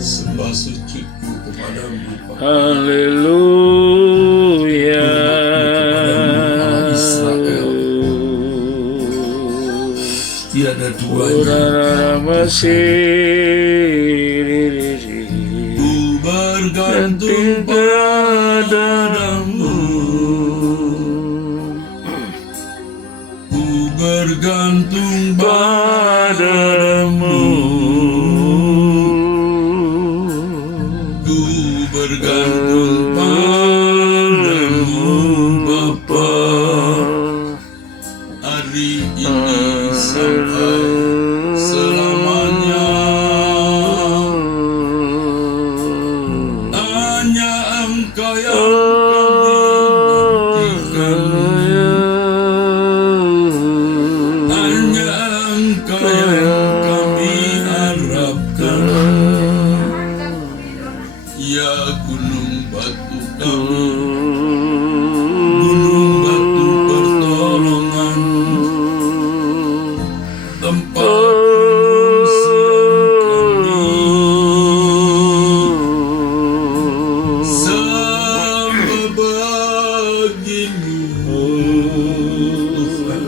Sembah suciku kepadamu, Bapa. Haleluya. Israel, tiada duanya. Udara masih Ku bergantung padamu, ku bergantung padamu. ku bergantung padamu Bapa. Hari ini sampai selamanya hanya Engkau yang kami nantikan, hanya Engkau yang kami harapkan. Ya gunung batu kami, gunung batu pertolongan, tempat pengungsian kami, sembah bagimu Tuhan,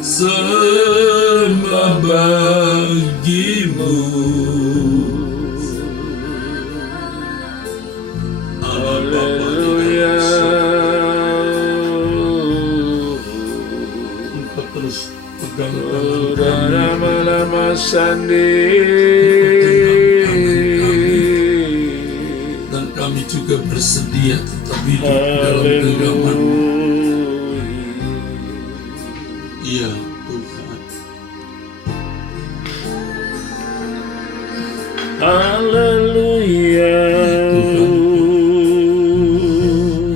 sembah bagimu. Haleluya. Engkau terus pegang tangan Udara kami, malam sandi. dan kami juga bersedia tetap hidup dalam genggaman. Ya Tuhan, Haleluya.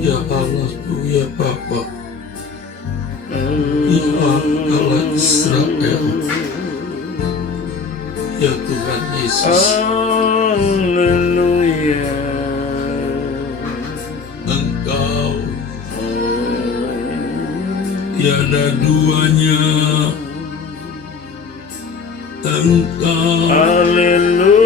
ya Allahku, ya Bapa, ya Allah Israel, ya Tuhan Yesus, Haleluya. Engkau tiada duanya. Engkau Haleluya.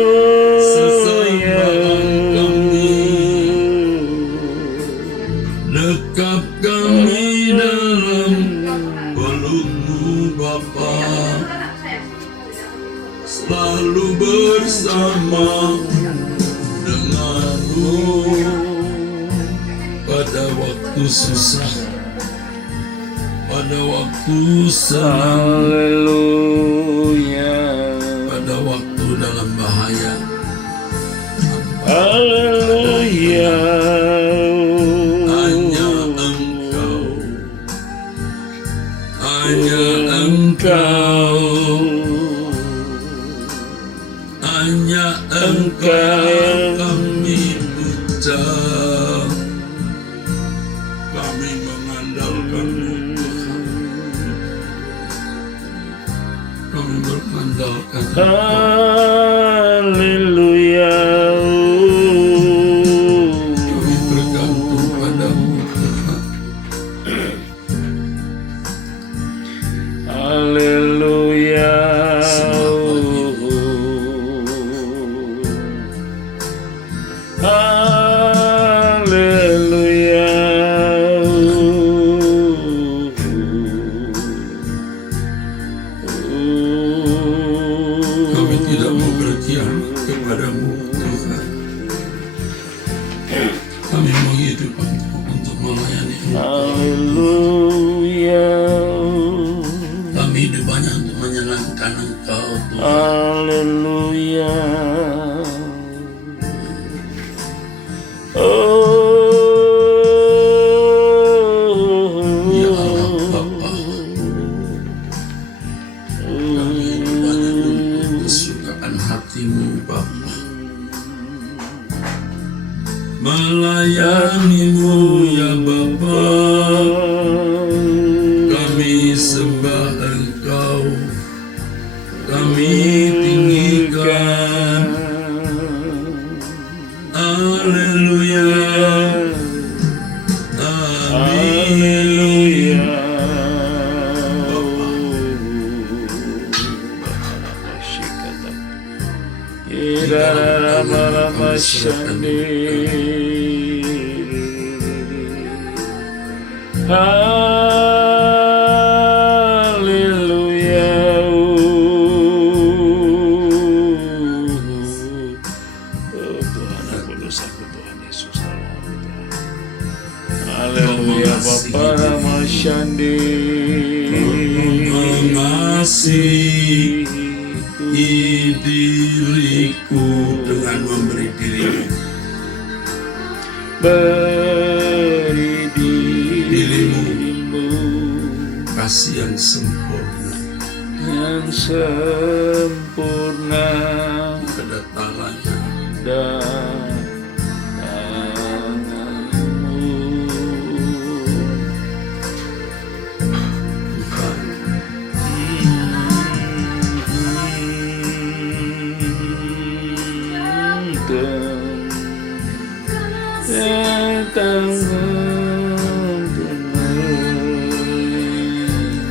dekap kami dalam pelukmu Bapa, selalu bersama denganmu pada waktu susah, pada waktu senang, Haleluya. pada waktu dalam bahaya. Haleluya. Hanya Engkau, hanya Engkau, hanya Engkau yang kami puja. Kami mengandalkan-Mu Tuhan, kami mengandalkan Haleluya. kami bergantung padamu Tuhan. Haleluya. Haleluya. Kami tidak mau berkhianat kepadamu Tuhan. Kami mau hidup untuk melayani Engkau. Haleluya. Kami hidup hanya untuk menyenangkan Engkau Tuhan. Haleluya. Ya Allah Bapa, kami hidup hanya untuk kesukaan hati-Mu Bapa, melayani-Mu ya Bapa. Kami sembah Engkau, kami tinggikan. Haleluya, amin. Haleluya. mengasihi diriku dengan memberi dirimu. Beri dirimu Kasih yang sempurna yang sempurna kedatangannya datanganmu. Tuhan.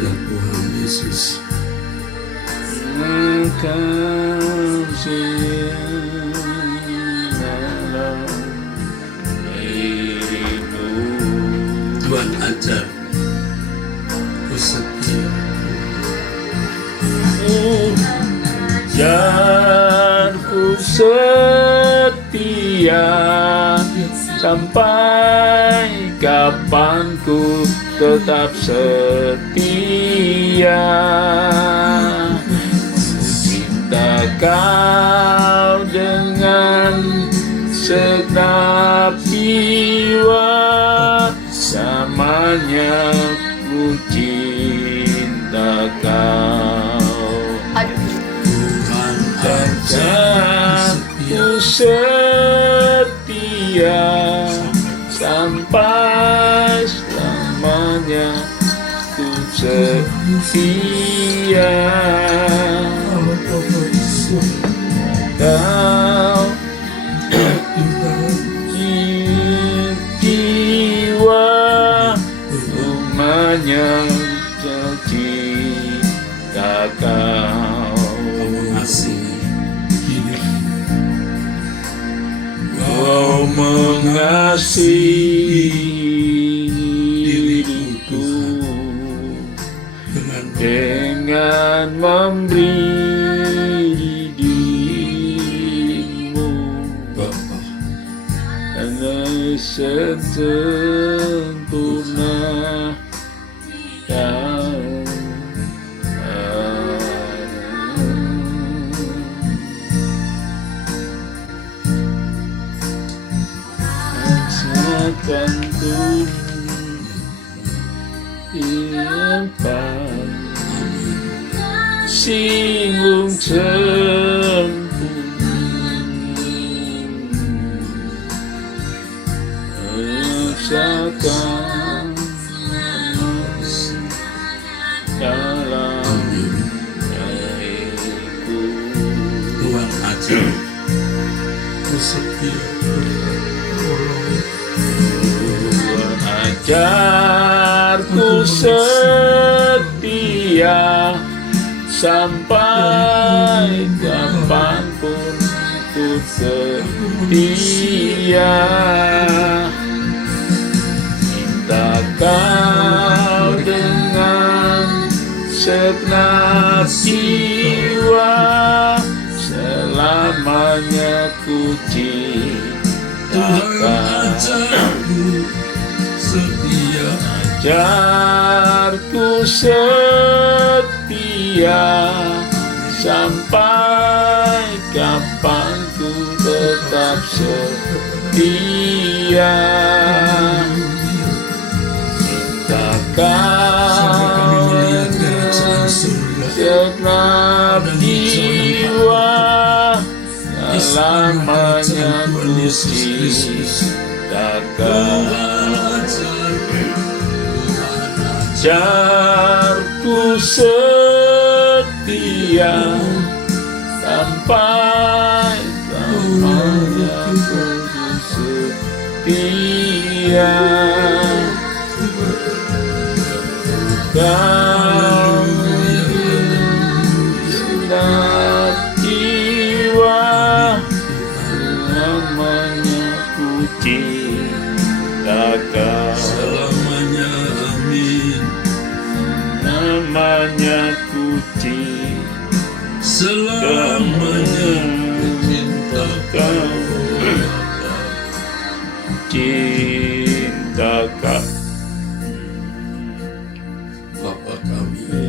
Ya Tuhan Yesus, Tuhan ajar ku setia. Jar ku setia sampai kapan ku tetap setia. Cinta kau dengan segenap jiwa, samanya ku cinta kau. Tuhan ajar Ku setia sampai selamanya, ku setia. Kau jiwa rumahnya cinta kau. mengasihi Kau mengasihi diriku dengan memberi dirimu, Bapa. karena sempurna kau. Akan ku simpan singgung rasakan dalam hatiku. Tuhan ajar ku setia. Tuhan ajarku setia sampai kapanpun ku setia. Cinta kau dengan segenap jiwa, selamanya ku Tuhan cinta. ajarku setia. Ajarku setia sampai kapan ku tetap setia. Cinta kau dengan segenap jiwa, selamanya ku cinta kau. Ajarku setia sampai selamanya ku setia. Kau segenap jiwa, selamanya ku cinta kau. Selamanya amin. Namanya ku cinta, Selamanya ku cinta kau. cinta kau. Bapa kami,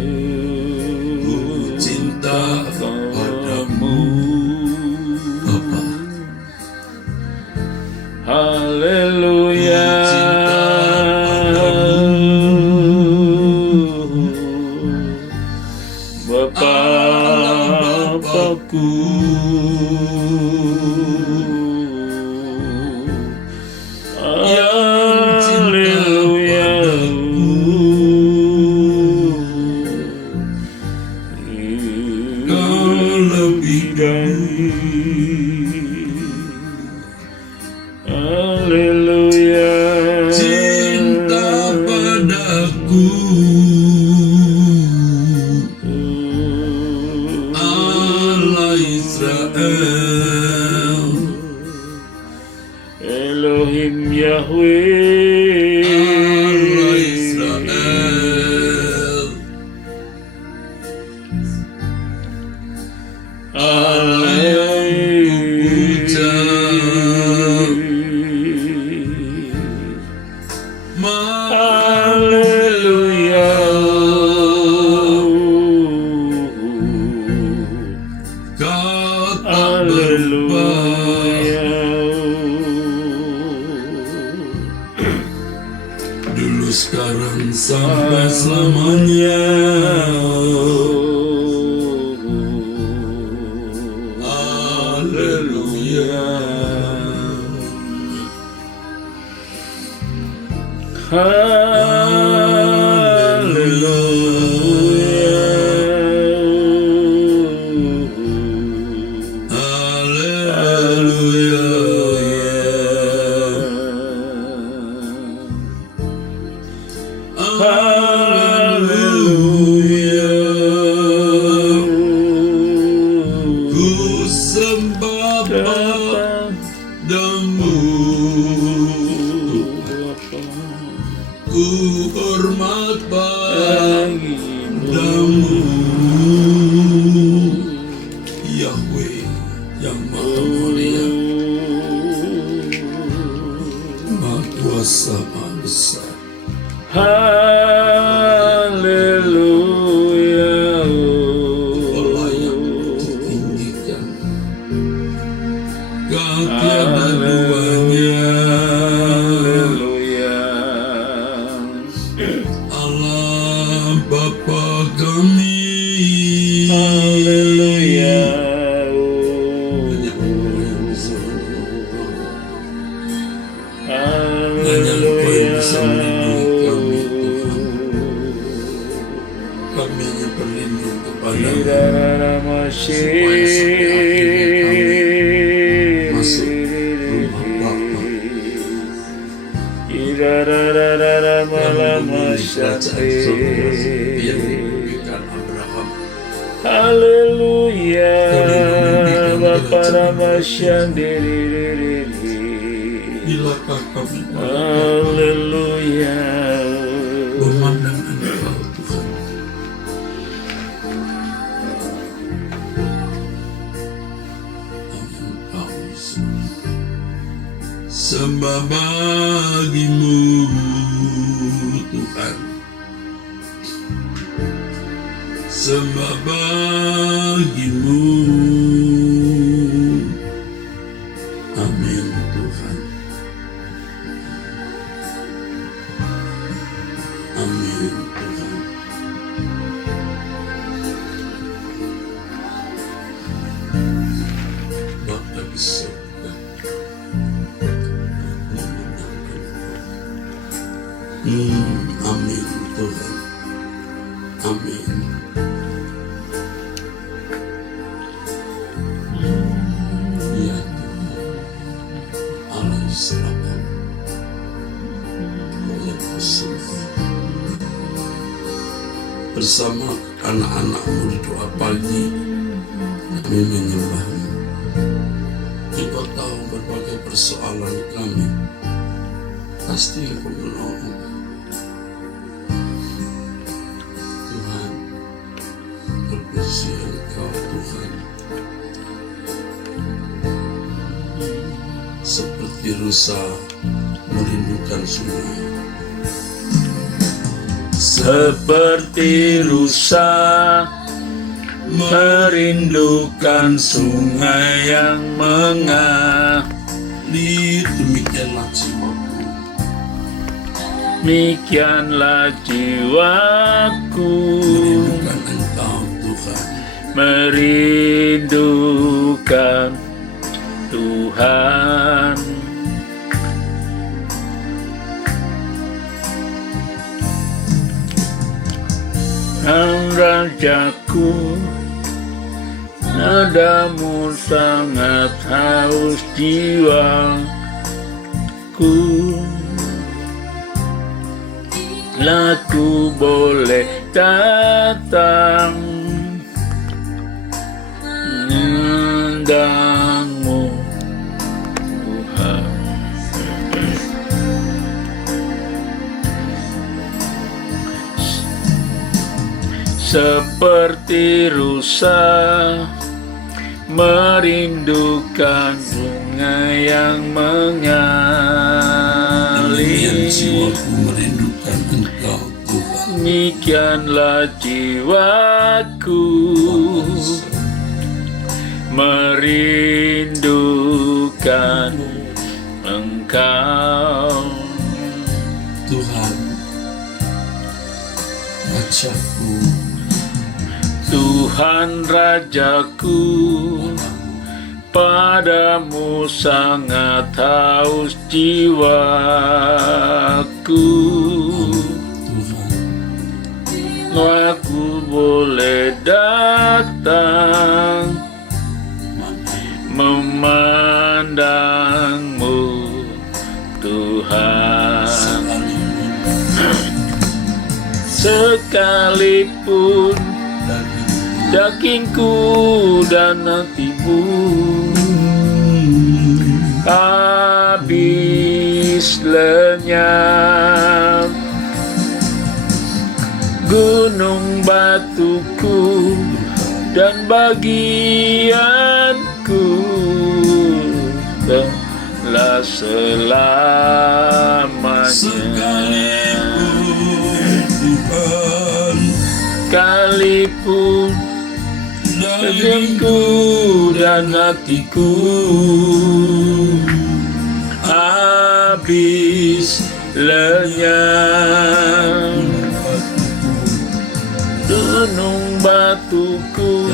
Haleluya. Ku sembah padamu, ku hormat padamu, Yahweh yang maha mulia, maha kuasa, maha besar. Haleluya. Allah yang ditinggikan, Kau tiada duanya. Haleluya. Allah Bapa kami. Haleluya. Hanya Engkau yang bisa menolong. Hanya Engkau yang bisa melindungi kami, Tuhan. Kami hanya berlindung kepada-Mu supaya sampai akhirnya kami masuk rumah Bapa. Kami memilih kerajaan surga seperti yang diberikan Abraham. Haleluya. Bapa Ramasyandiriri. Bilakah kami Haleluya. memandang Engkau, Tuhan? Hanya Engkau, Yesus. Sembah bagi-Mu, Tuhan. Sembah bagi-Mu. Amin, Tuhan. Amin, Tuhan. Bapa di surga, amin, Tuhan. Amin. Ya Tuhan, Allah Israel, yang bersembah bersama anak-anak-Mu di doa pagi, kami menyembah-Mu. Engkau tahu berbagai persoalan kami, pasti Engkau menolong. Tuhan, berpuji Engkau, Tuhan. Seperti rusa merindukan sungai, Seperti rusa merindukan sungai yang mengalir, demikianlah jiwaku. demikianlah jiwaku Merindukan Engkau, Tuhan. merindukan Tuhan. Rajaku, nadamu sangat haus jiwaku. Laku boleh datang menendangmu, Tuhan. Seperti rusa merindukan sungai yang Demikian mengalir, jiwaku merindukan Engkau, Tuhan. demikianlah jiwaku merindukan Engkau. Tuhan, Rajaku, Tuhan Rajaku, padamu sangat haus jiwaku. Tuhan, Aku boleh datang memandangmu, Tuhan. Sekalipun dagingku dan hatimu habis lenyap, gunung batuku dan bagianku telah selamanya. Sekalipun dagingku dan hatiku habis lenyap, gunung batuku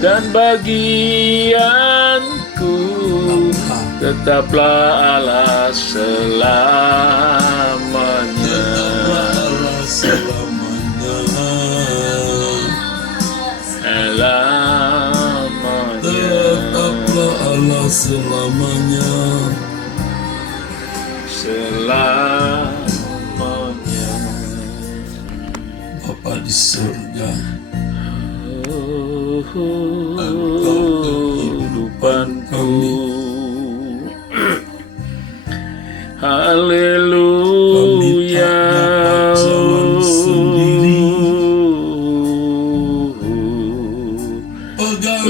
dan bagianku tetaplah Allah selamanya. Tetaplah Allah selamanya. Selamanya. Bapa di surga, Engkau kehidupanku. Haleluya. jalan sendiri. Pegang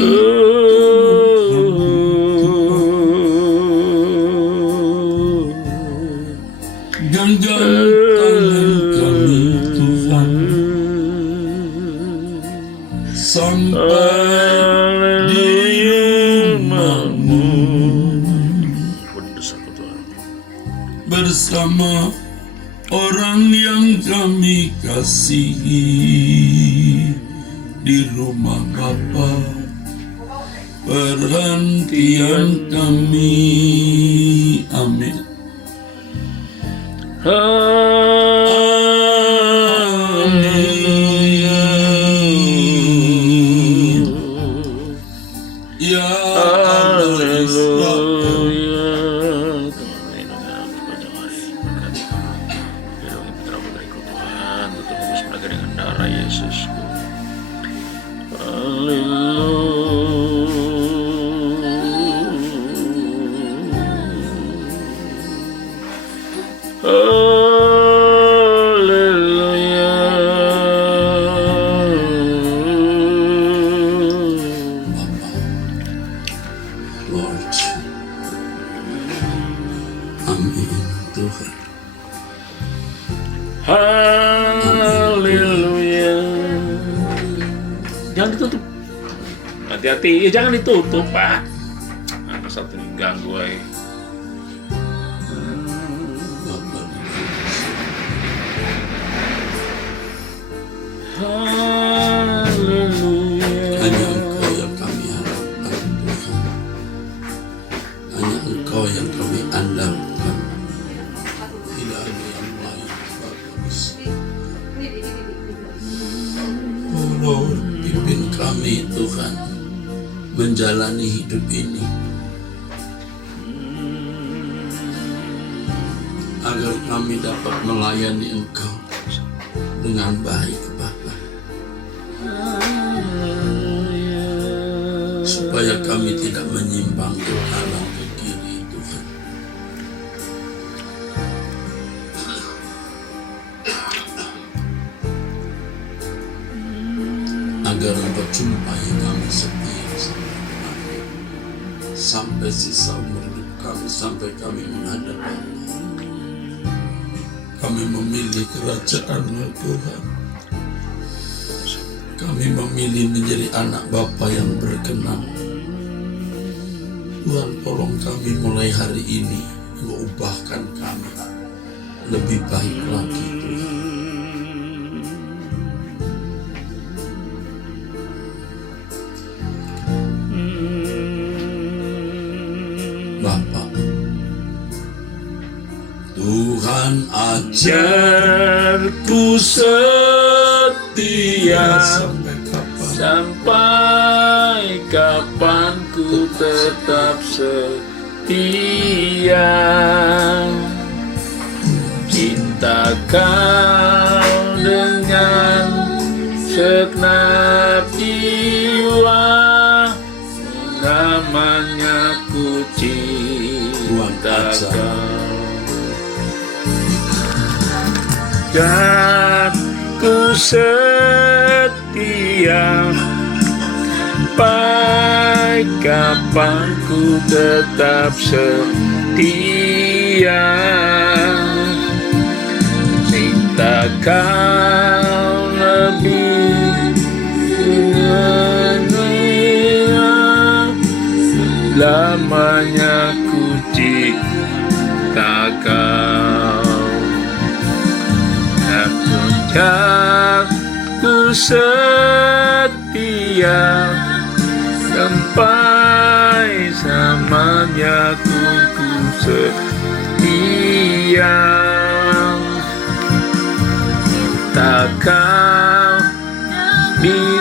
genggam tangan kami Tuhan, sampai di rumah-Mu bersama orang yang kami kasihi di rumah Bapa. Perhentian kami, amin. Amin. Ya Allah Israel, Yesusku. Lord. Amin Tuhan. Haleluya. Jangan ditutup. Hati-hati, ya jangan ditutup, Pak. Ada satu yang ganggu aja. Bapa di Haleluya. hanya Engkau yang kami harapkan Tuhan. Hanya Engkau yang kami andalkan. Tidak ada yang lain Bapa di surga. Oh Lord, pimpin kami Tuhan menjalani hidup ini, agar kami dapat melayani Engkau dengan baik Bapa, supaya kami tidak menyimpang ke kanan ke kiri Tuhan. Agar Engkau jumpai kami setia sampai sisa umur hidup kami, sampai kami menghadap Allah. Kami memilih kerajaan-Mu Tuhan. Kami memilih menjadi anak Bapa yang berkenan. Tuhan, tolong kami mulai hari ini, Engkau ubahkan kami lebih baik lagi Tuhan. dan ajarku setia sampai kapan ku tetap setia. Cinta kau dengan segenap jiwa, namanya ku cinta kau. Dan ku setia sampai kapan ku tetap setia. Cinta kau lebih lamanya ku cinta kau. Aku setia sampai samanya ku setia. Tak kau di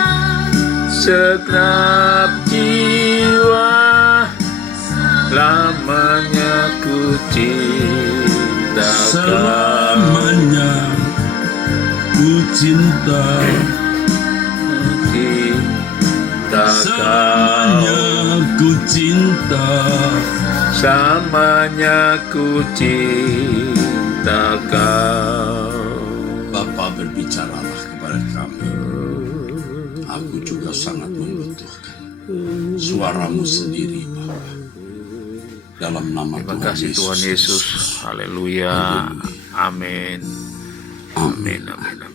segenap jiwa, lamanya ku cinta kau. Selamanya ku cinta, selamanya ku cinta, samanya ku cinta kau. Bapa, berbicaralah kepada kami. Aku juga sangat membutuhkan suaramu sendiri, Bapa. Dalam nama Terima kasih Tuhan Yesus. Haleluya. Amin. Amin. Amin. Amin.